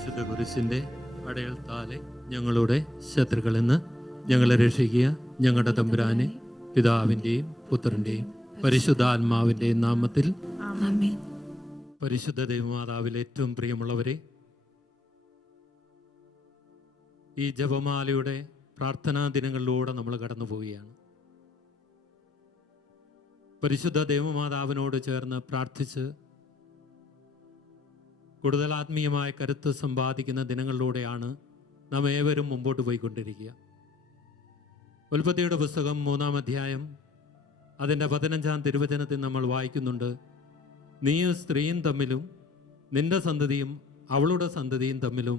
വിശുദ്ധ കുരിശിൻ്റെ അടയാളത്താലെ ഞങ്ങളുടെ ശത്രുക്കളിൽ നിന്ന് ഞങ്ങളെ രക്ഷിക്കുക. ഞങ്ങളുടെ തമ്പുരാനെ, പിതാവിൻ്റെയും പുത്രൻ്റെയും പരിശുദ്ധാത്മാവിൻ്റെയും നാമത്തിൽ ആമേൻ. പരിശുദ്ധ ദൈവമാതാവിൽ ഏറ്റവും പ്രിയമുള്ളവരെ, ഈ ജപമാലയുടെ പ്രാർത്ഥനാ ദിനങ്ങളിലൂടെ നമ്മൾ കടന്നു പോവുകയാണ്. പരിശുദ്ധ ദൈവമാതാവിനോട് ചേർന്ന് പ്രാർത്ഥിച്ച് കൂടുതൽ ആത്മീയമായ കരുത്ത് സമ്പാദിക്കുന്ന ദിനങ്ങളിലൂടെയാണ് നാം ഏവരും മുമ്പോട്ട് പോയിക്കൊണ്ടിരിക്കുക. ഉൽപ്പത്തിയുടെ പുസ്തകം 3-ാം അധ്യായം അതിൻ്റെ 15-ാം തിരുവചനത്തിൽ നമ്മൾ വായിക്കുന്നുണ്ട്: നീയും സ്ത്രീയും തമ്മിലും നിന്റെ സന്തതിയും അവളുടെ സന്തതിയും തമ്മിലും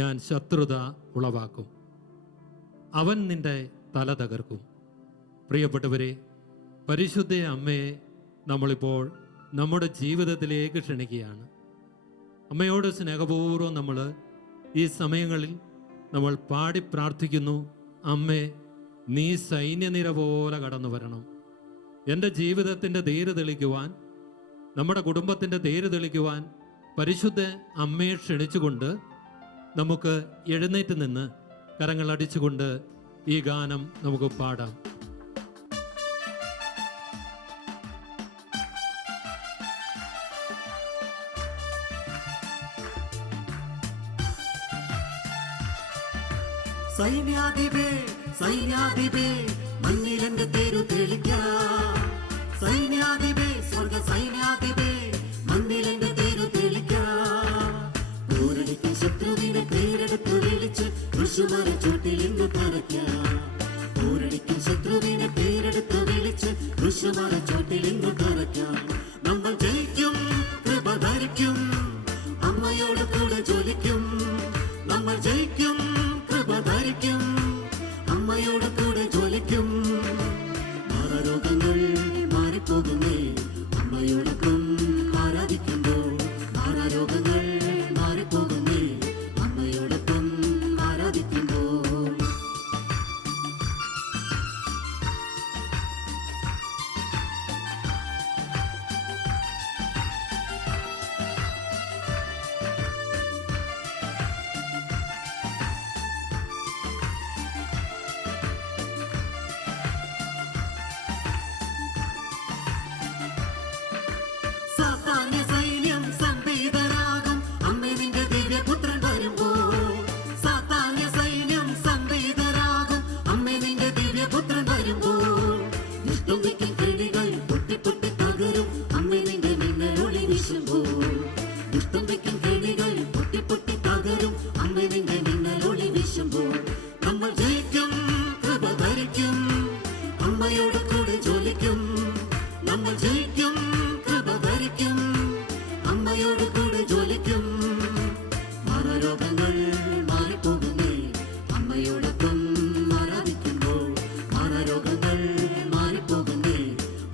ഞാൻ ശത്രുത ഉളവാക്കും, അവൻ നിന്റെ തല തകർക്കും. പ്രിയപ്പെട്ടവരെ, പരിശുദ്ധ അമ്മയെ നമ്മളിപ്പോൾ നമ്മുടെ ജീവിതത്തിലേക്ക് ക്ഷണിക്കുകയാണ്. അമ്മയോട് സ്നേഹപൂർവ്വം നമ്മൾ ഈ സമയങ്ങളിൽ നമ്മൾ പാടി പ്രാർത്ഥിക്കുന്നു: അമ്മേ, നീ സൈന്യനിര പോലെ കടന്നു വരണം. എൻ്റെ ജീവിതത്തിൻ്റെ തേര് തെളിക്കുവാൻ, നമ്മുടെ കുടുംബത്തിൻ്റെ തേര് തെളിക്കുവാൻ പരിശുദ്ധ അമ്മയെ ക്ഷണിച്ചുകൊണ്ട് നമുക്ക് എഴുന്നേറ്റ് നിന്ന് കരങ്ങൾ അടിച്ചുകൊണ്ട് ഈ ഗാനം നമുക്ക് പാടാം. സൈന്യാധിപേ സൈന്യാധിപേ മണ്ണിലെന്റെ തേരു തെളിക്കാം. സൈന്യാധിപേ സ്വർഗ സൈന്യാധിപേ മണ്ണിലെന്റെ തേരു തെളിക്കാം. പോരടിക്കും ശത്രുവിനെ പേരെടുത്ത് വിളിച്ച് കൃഷുമര ചൂട്ടിൽ ഇന്ന് തറയ്ക്കാം. പോരടിക്കും ശത്രുവിനെ പേരെടുത്ത് വിളിച്ച് കൃഷുമര ചൂട്ടിൽ ഇന്ന് തറയ്ക്കാം. നമ്മൾ ജയിക്കും, കൃപ ധരിക്കും, അമ്മയോട് കൂടെ ജ്വലിക്കും. നമ്മൾ ജയിക്കും, കൃപ ധരിക്കും, അമ്മയോട് കൂടെ ജ്വലിക്കും. മാറാരോഗങ്ങൾ മാറിപ്പോകുന്നേ അമ്മയോടൊപ്പം ആരാധിക്കുമ്പോൾ. മാറാരോഗങ്ങൾ മാറിപ്പോകുന്നേ അമ്മയോടൊപ്പം ആരാധിക്കുമ്പോൾ. സാത്താന്യ സൈന്യം സംവേദരാകും അമ്മേ നിന്റെ ദിവ്യപുത്രൻ വരുമ്പോൾ. സാത്താന്യ സൈന്യം സംവേദരാകും അമ്മേ നിന്റെ ദിവ്യപുത്രൻ വരുമ്പോൾ. ദുഷ്ടം വയ്ക്കും കെണികൾ പൊട്ടി പൊട്ടി തകരും അമ്മേ നിന്റെ മിന്നലൊളി വീശുമ്പോൾ. ദുഷ്ടം വയ്ക്കും കെണികൾ പൊട്ടി പൊട്ടി തകരും അമ്മേ നിന്റെ മിന്നലൊളി വീശുമ്പോൾ. നമ്മൾ ജയിക്കും, കൃപ ധരിക്കും, അമ്മയോട് കൂടെ ജ്വലിക്കും. നമ്മൾ ജയിക്കും, കൃപ ധരിക്കും, അമ്മയോട് കൂടെ ജ്വലിക്കും. മാറാരോഗങ്ങൾ മാറിപ്പോകുന്നേ അമ്മയോടൊപ്പം ആരാധിക്കുമ്പോൾ. മാറാരോഗങ്ങൾ മാറിപ്പോകുന്നേ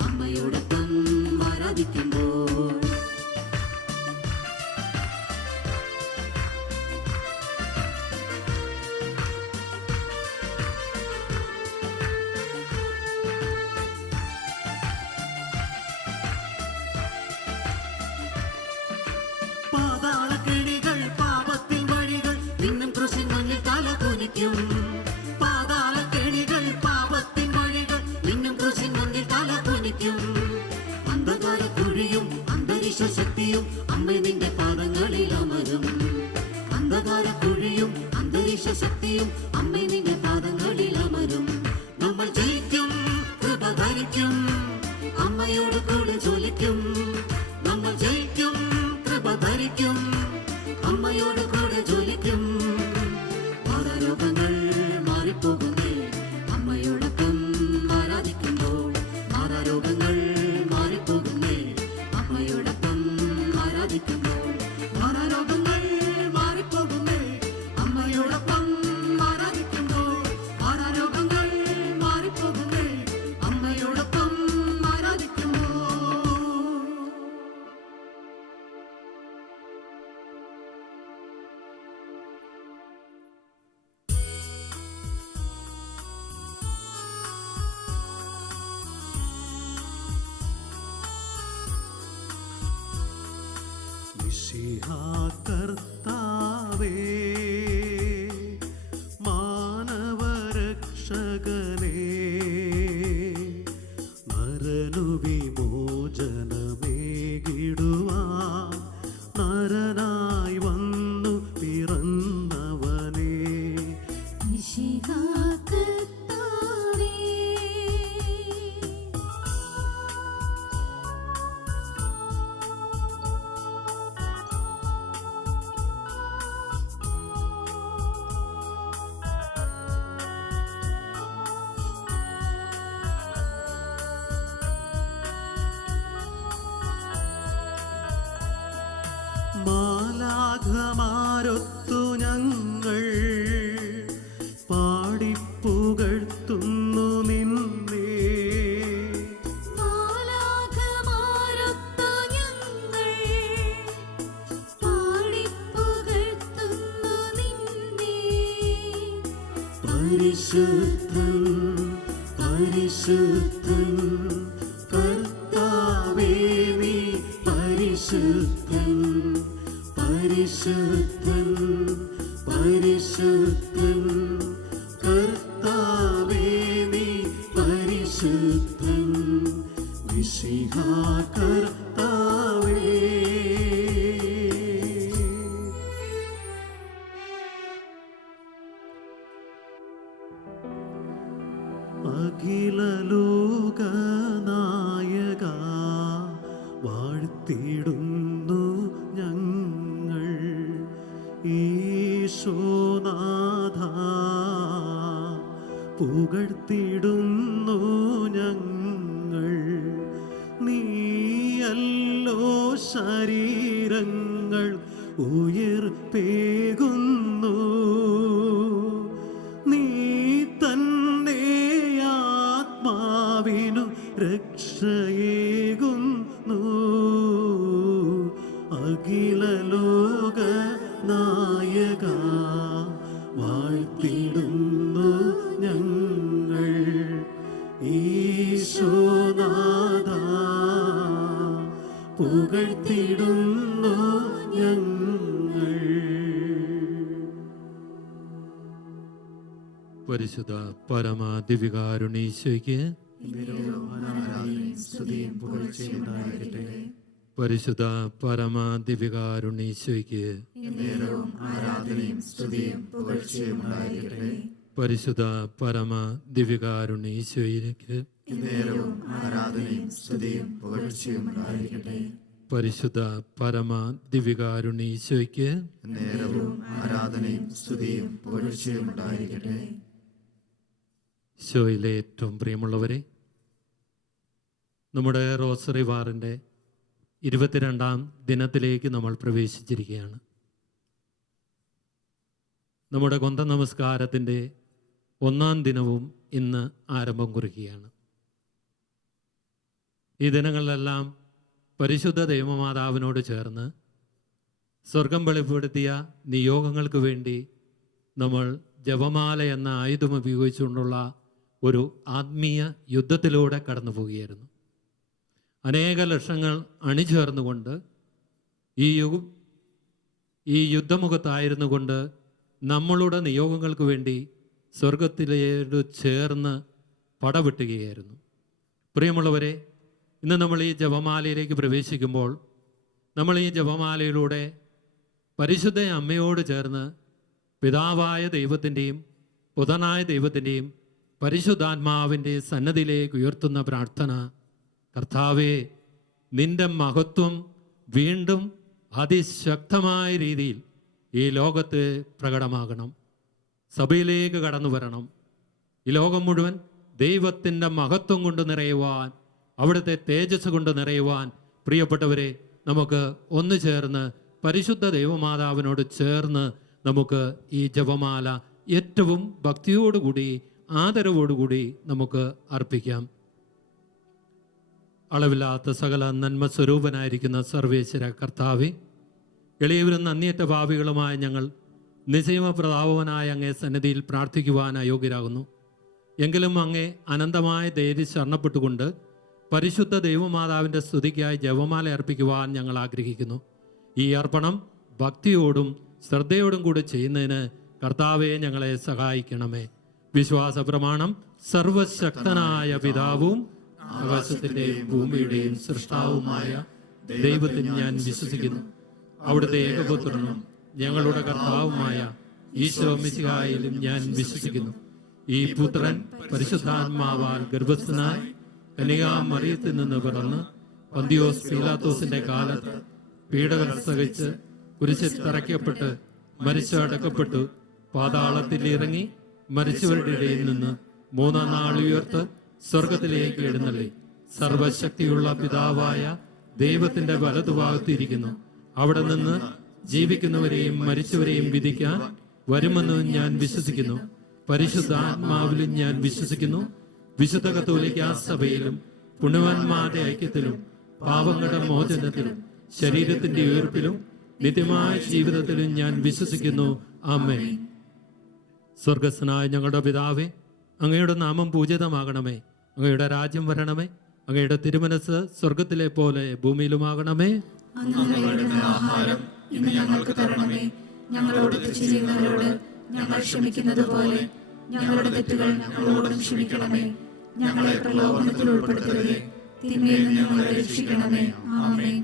അമ്മയോടൊപ്പം ആരാധിക്കുമ്പോൾ. പാതാളക്കെണികൾ പാപത്തിൻ വഴികൾ നിന്നും കൃഷി മുന്നിൽ തല കുനിക്കും. പാതാളക്കെണികൾ പാപത്തിൻ വഴികൾ നിന്നും കൃഷി മുന്നിൽ തല കുനിക്കും. അന്ധകാര കുഴിയും അന്തരീക്ഷ ശക്തിയും അമ്മ നിന്റെ പാദങ്ങളിൽ അമരും. അന്ധകാര കുഴിയും അന്തരീക്ഷ ശക്തിയും അമ്മ നിന്റെ പാദങ്ങളിൽ അമരും. നമ്മൾ ജയിക്കും, കൃപ ധരിക്കും, അമ്മയോട് കൂടെ ജ്വലിക്കും. നമ്മൾ ജയിക്കും, കൃപ ധരിക്കും, അമ്മയോട് കൂടെ ജ്വലിക്കും. മാറാരോഗങ്ങൾ മാറിപ്പോകുന്നേ അമ്മയോടൊപ്പം ആരാധിക്കുമ്പോൾ. മാറാരോഗങ്ങൾ മാറിപ്പോകുന്നേ അമ്മയോടൊപ്പം ആരാധിക്കുമ്പോൾ. മാറാരോഗങ്ങൾ മാറിപ്പോകുന്നേ അമ്മയോടൊപ്പം ആരാധിക്കുമ്പോൾ. മാറാരോഗങ്ങൾ മാറിപ്പോകുന്നേ അമ്മയോടൊപ്പം ആരാധിക്കുമ്പോൾ. മിശിഹാ കർത്താവേ മാനവരക്ഷകനേ, നരനു വിമോചനമേകിടുവാൻ നരനായി വന്നു പിറന്നവനേ, മിശിഹാ കർത്താവേ, മാലാഖമാരൊത്തു ഞങ്ങൾ പാടിപ്പുകഴ്ത്തുന്നു നിന്നെ, മാലാഖമാരൊത്തു ഞങ്ങൾ പാടിപ്പുകഴ്ത്തുന്നു നിന്നെ. പരിശുദ്ധൻ പരിശുദ്ധൻ കർത്താവേ നീ പരിശുദ്ധൻ, പരിശുദ്ധൻ പരിശുദ്ധൻ കർത്താവേ നീ പരിശുദ്ധൻ, മിശിഹാ കർത്താവേ. അഖിലലോകനായക വാഴ്ത്തിടുന്നു ഞങ്ങൾ, ഈശോനാഥ പുകഴ്ത്തിടുന്നു ഞങ്ങൾ. നീയല്ലോ ശരീരങ്ങൾ ഉയിർപ്പേകുന്നു, നീ തന്നെ ആത്മാവിനു രക്ഷയേകുന്നു. അഖിലലോക നായക വാഴ്ത്തിടുന്നു ഞങ്ങൾ, ഈശോനാഥ പുകഴ്ത്തിടുന്നു ഞങ്ങൾ. പരിശുദ്ധ പരമ ദിവ്യകാരുണീശോയ്ക്ക് പരിശുദ്ധ പരമ ദിവ്യകാരുണീശോയ്ക്ക് പരിശുദ്ധ പരമ ദിവ്യകാരുണീശോയ്ക്ക് പരിശുദ്ധ പരമ ദിവ്യകാരുണീശോയ്ക്ക് ഈശോയിലെ ഏറ്റവും പ്രിയമുള്ളവരെ, നമ്മുടെ റോസറി വാറിൻ്റെ 22-ാം ദിനത്തിലേക്ക് നമ്മൾ പ്രവേശിച്ചിരിക്കുകയാണ്. നമ്മുടെ കൊന്ത നമസ്കാരത്തിൻ്റെ 1-ാം ദിനവും ഇന്ന് ആരംഭം കുറിക്കുകയാണ്. ഈ ദിനങ്ങളിലെല്ലാം പരിശുദ്ധ ദൈവമാതാവിനോട് ചേർന്ന് സ്വർഗം വെളിപ്പെടുത്തിയ നിയോഗങ്ങൾക്ക് വേണ്ടി നമ്മൾ ജപമാല എന്ന ആയുധം ഉപയോഗിച്ചുകൊണ്ടുള്ള ഒരു ആത്മീയ യുദ്ധത്തിലൂടെ കടന്നു പോവുകയായിരുന്നു. അനേക ലക്ഷങ്ങൾ അണിചേർന്നുകൊണ്ട് ഈ യുദ്ധമുഖത്തായിരുന്നു കൊണ്ട് നമ്മളുടെ നിയോഗങ്ങൾക്ക് വേണ്ടി സ്വർഗത്തിലോട് ചേർന്ന് പടവെട്ടുകയായിരുന്നു. പ്രിയമുള്ളവരെ, ഇന്ന് നമ്മൾ ഈ ജപമാലയിലേക്ക് പ്രവേശിക്കുമ്പോൾ നമ്മൾ ഈ ജപമാലയിലൂടെ പരിശുദ്ധ അമ്മയോട് ചേർന്ന് പിതാവായ ദൈവത്തിൻ്റെയും പുത്രനായ ദൈവത്തിൻ്റെയും പരിശുദ്ധാത്മാവിൻ്റെ സന്നദ്ധിയിലേക്ക് ഉയർത്തുന്ന പ്രാർത്ഥന, കർത്താവേ, നിൻ്റെ മഹത്വം വീണ്ടും അതിശക്തമായ രീതിയിൽ ഈ ലോകത്ത് പ്രകടമാകണം, സഭയിലേക്ക് കടന്നു വരണം. ഈ ലോകം മുഴുവൻ ദൈവത്തിൻ്റെ മഹത്വം കൊണ്ട് നിറയുവാൻ, അവിടുത്തെ തേജസ് കൊണ്ട് നിറയുവാൻ പ്രിയപ്പെട്ടവരെ നമുക്ക് ഒന്നു ചേർന്ന് പരിശുദ്ധ ദൈവമാതാവിനോട് ചേർന്ന് നമുക്ക് ഈ ജപമാല ഏറ്റവും ഭക്തിയോടുകൂടി ആദരവോടുകൂടി നമുക്ക് അർപ്പിക്കാം. അളവില്ലാത്ത സകല നന്മ സ്വരൂപനായിരിക്കുന്ന സർവേശ്വര കർത്താവെ, എളിയവരും നന്ദിയറ്റ പാപികളുമായ ഞങ്ങൾ നിശ്ചയമ പ്രതാപവനായ അങ്ങേ സന്നിധിയിൽ പ്രാർത്ഥിക്കുവാൻ അയോഗ്യരാകുന്നു. എങ്കിലും അങ്ങേ അനന്തമായ ധൈര്യം ശരണപ്പെട്ടുകൊണ്ട് പരിശുദ്ധ ദൈവമാതാവിൻ്റെ സ്തുതിക്കായി ജപമാല അർപ്പിക്കുവാൻ ഞങ്ങൾ ആഗ്രഹിക്കുന്നു. ഈ അർപ്പണം ഭക്തിയോടും ശ്രദ്ധയോടും കൂടെ ചെയ്യുന്നതിന് കർത്താവെ ഞങ്ങളെ സഹായിക്കണമേ. വിശ്വാസ പ്രമാണം. സർവശക്തനായ പിതാവും ആകാശത്തിന്റെയും ഭൂമിയുടെയും സൃഷ്ടാവുമായ ദൈവത്തിൽ ഞാൻ വിശ്വസിക്കുന്നു. അവിടുത്തെ ഏകപുത്രനും ഞങ്ങളുടെ കർത്താവുമായ ഈശോ മിശിഹായിലും ഞാൻ വിശ്വസിക്കുന്നു. ഈ പുത്രൻ പരിശുദ്ധാത്മാവാൽ ഗർഭസ്ഥനായി കന്യകാമറിയത്തിൽ നിന്ന് പിറന്ന് പന്തിയോസ് പീലാത്തോസിന്റെ കാലത്ത് പീഡകൾ സഹിച്ച് കുരിശിൽ തറയ്ക്കപ്പെട്ട് മരിച്ചടക്കപ്പെട്ടു, പാതാളത്തിൽ ഇറങ്ങി മരിച്ചവരുടെ ഇടയിൽ നിന്ന് മൂന്നാം നാൾ ഉയർത്ത് സ്വർഗത്തിലേക്ക് എഴുന്നള്ളി സർവശക്തിയുള്ള പിതാവായ ദൈവത്തിന്റെ വലതുഭാഗത്തിരിക്കുന്നു. അവിടെ നിന്ന് ജീവിക്കുന്നവരെയും മരിച്ചവരെയും വിധിക്കാൻ വരുമെന്നും ഞാൻ വിശ്വസിക്കുന്നു. പരിശുദ്ധാത്മാവിലും ഞാൻ വിശ്വസിക്കുന്നു. വിശുദ്ധ കത്തോലിക്കാ സഭയിലും പുണ്യവാന്മാരുടെ ഐക്യത്തിലും പാപങ്ങളുടെ മോചനത്തിലും ശരീരത്തിന്റെ ഉയർപ്പിലും നിത്യമായ ജീവിതത്തിലും ഞാൻ വിശ്വസിക്കുന്നു. ആമേൻ. സ്വർഗസ്ഥനായ ഞങ്ങളുടെ പിതാവേ, അങ്ങയുടെ നാമം പൂജിതമാകണമേ. അങ്ങയുടെ രാജ്യം വരണമേ. അങ്ങയുടെ തിരുമനസ് സ്വർഗത്തിലെ പോലെ ഭൂമിയിലുമാകണമേ. ആഹാരം ഇന്ന് ഞങ്ങൾക്ക് തരണമേ. ഞങ്ങളോട് തെറ്റ് ചെയ്യുന്നവരോട് ഞങ്ങൾ ക്ഷമിക്കുന്നത് പോലെ ഞങ്ങളുടെ തെറ്റുകൾ ഞങ്ങളോടും ക്ഷമിക്കണമേ. ഞങ്ങളെ പ്രലോഭനത്തിൽ ഉൾപ്പെടുത്തരുതേ, തിന്മയിൽ നിന്ന് ഞങ്ങളെ രക്ഷിക്കണമേ. ആമേൻ.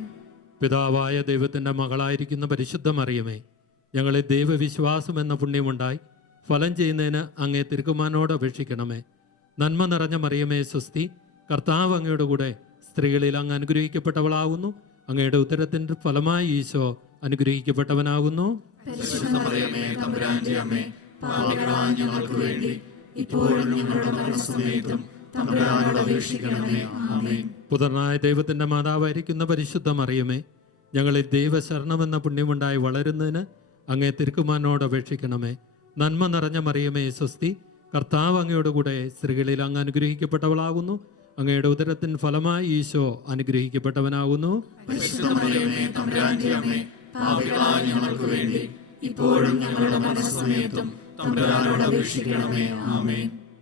പിതാവായ ദൈവത്തിന്റെ മകളായിരിക്കുന്ന പരിശുദ്ധ മറിയമേ, ഞങ്ങളെ ദൈവവിശ്വാസം എന്ന പുണ്യമുണ്ടായി ഫലം ചെയ്യുന്നതിന് അങ്ങേ തിരുക്കുമാരനോട് അപേക്ഷിക്കണമേ. നന്മ നിറഞ്ഞ മറിയമേ സ്വസ്തി, കർത്താവ് അങ്ങയുടെ കൂടെ സ്ത്രീകളിൽ അങ്ങ് അനുഗ്രഹിക്കപ്പെട്ടവളാകുന്നു. അങ്ങയുടെ ഉത്തരത്തിന്റെ ഫലമായി ഈശോ അനുഗ്രഹിക്കപ്പെട്ടവനാകുന്നു. പുത്രനായ ദൈവത്തിന്റെ മാതാവായിരിക്കുന്ന പരിശുദ്ധ മറിയമേ, ഞങ്ങളിൽ ദൈവശരണമെന്ന പുണ്യമുണ്ടായി വളരുന്നതിന് അങ്ങേ തിരുക്കുമാരനോട് അപേക്ഷിക്കണമേ. നന്മ നിറഞ്ഞ മറിയമേ സ്വസ്തി, കർത്താവ് അങ്ങയുടെ കൂടെ സ്ത്രീകളിൽ അങ്ങ് അനുഗ്രഹിക്കപ്പെട്ടവളാകുന്നു. അങ്ങയുടെ ഉദരത്തിന് ഫലമായി ഈശോ അനുഗ്രഹിക്കപ്പെട്ടവനാകുന്നു.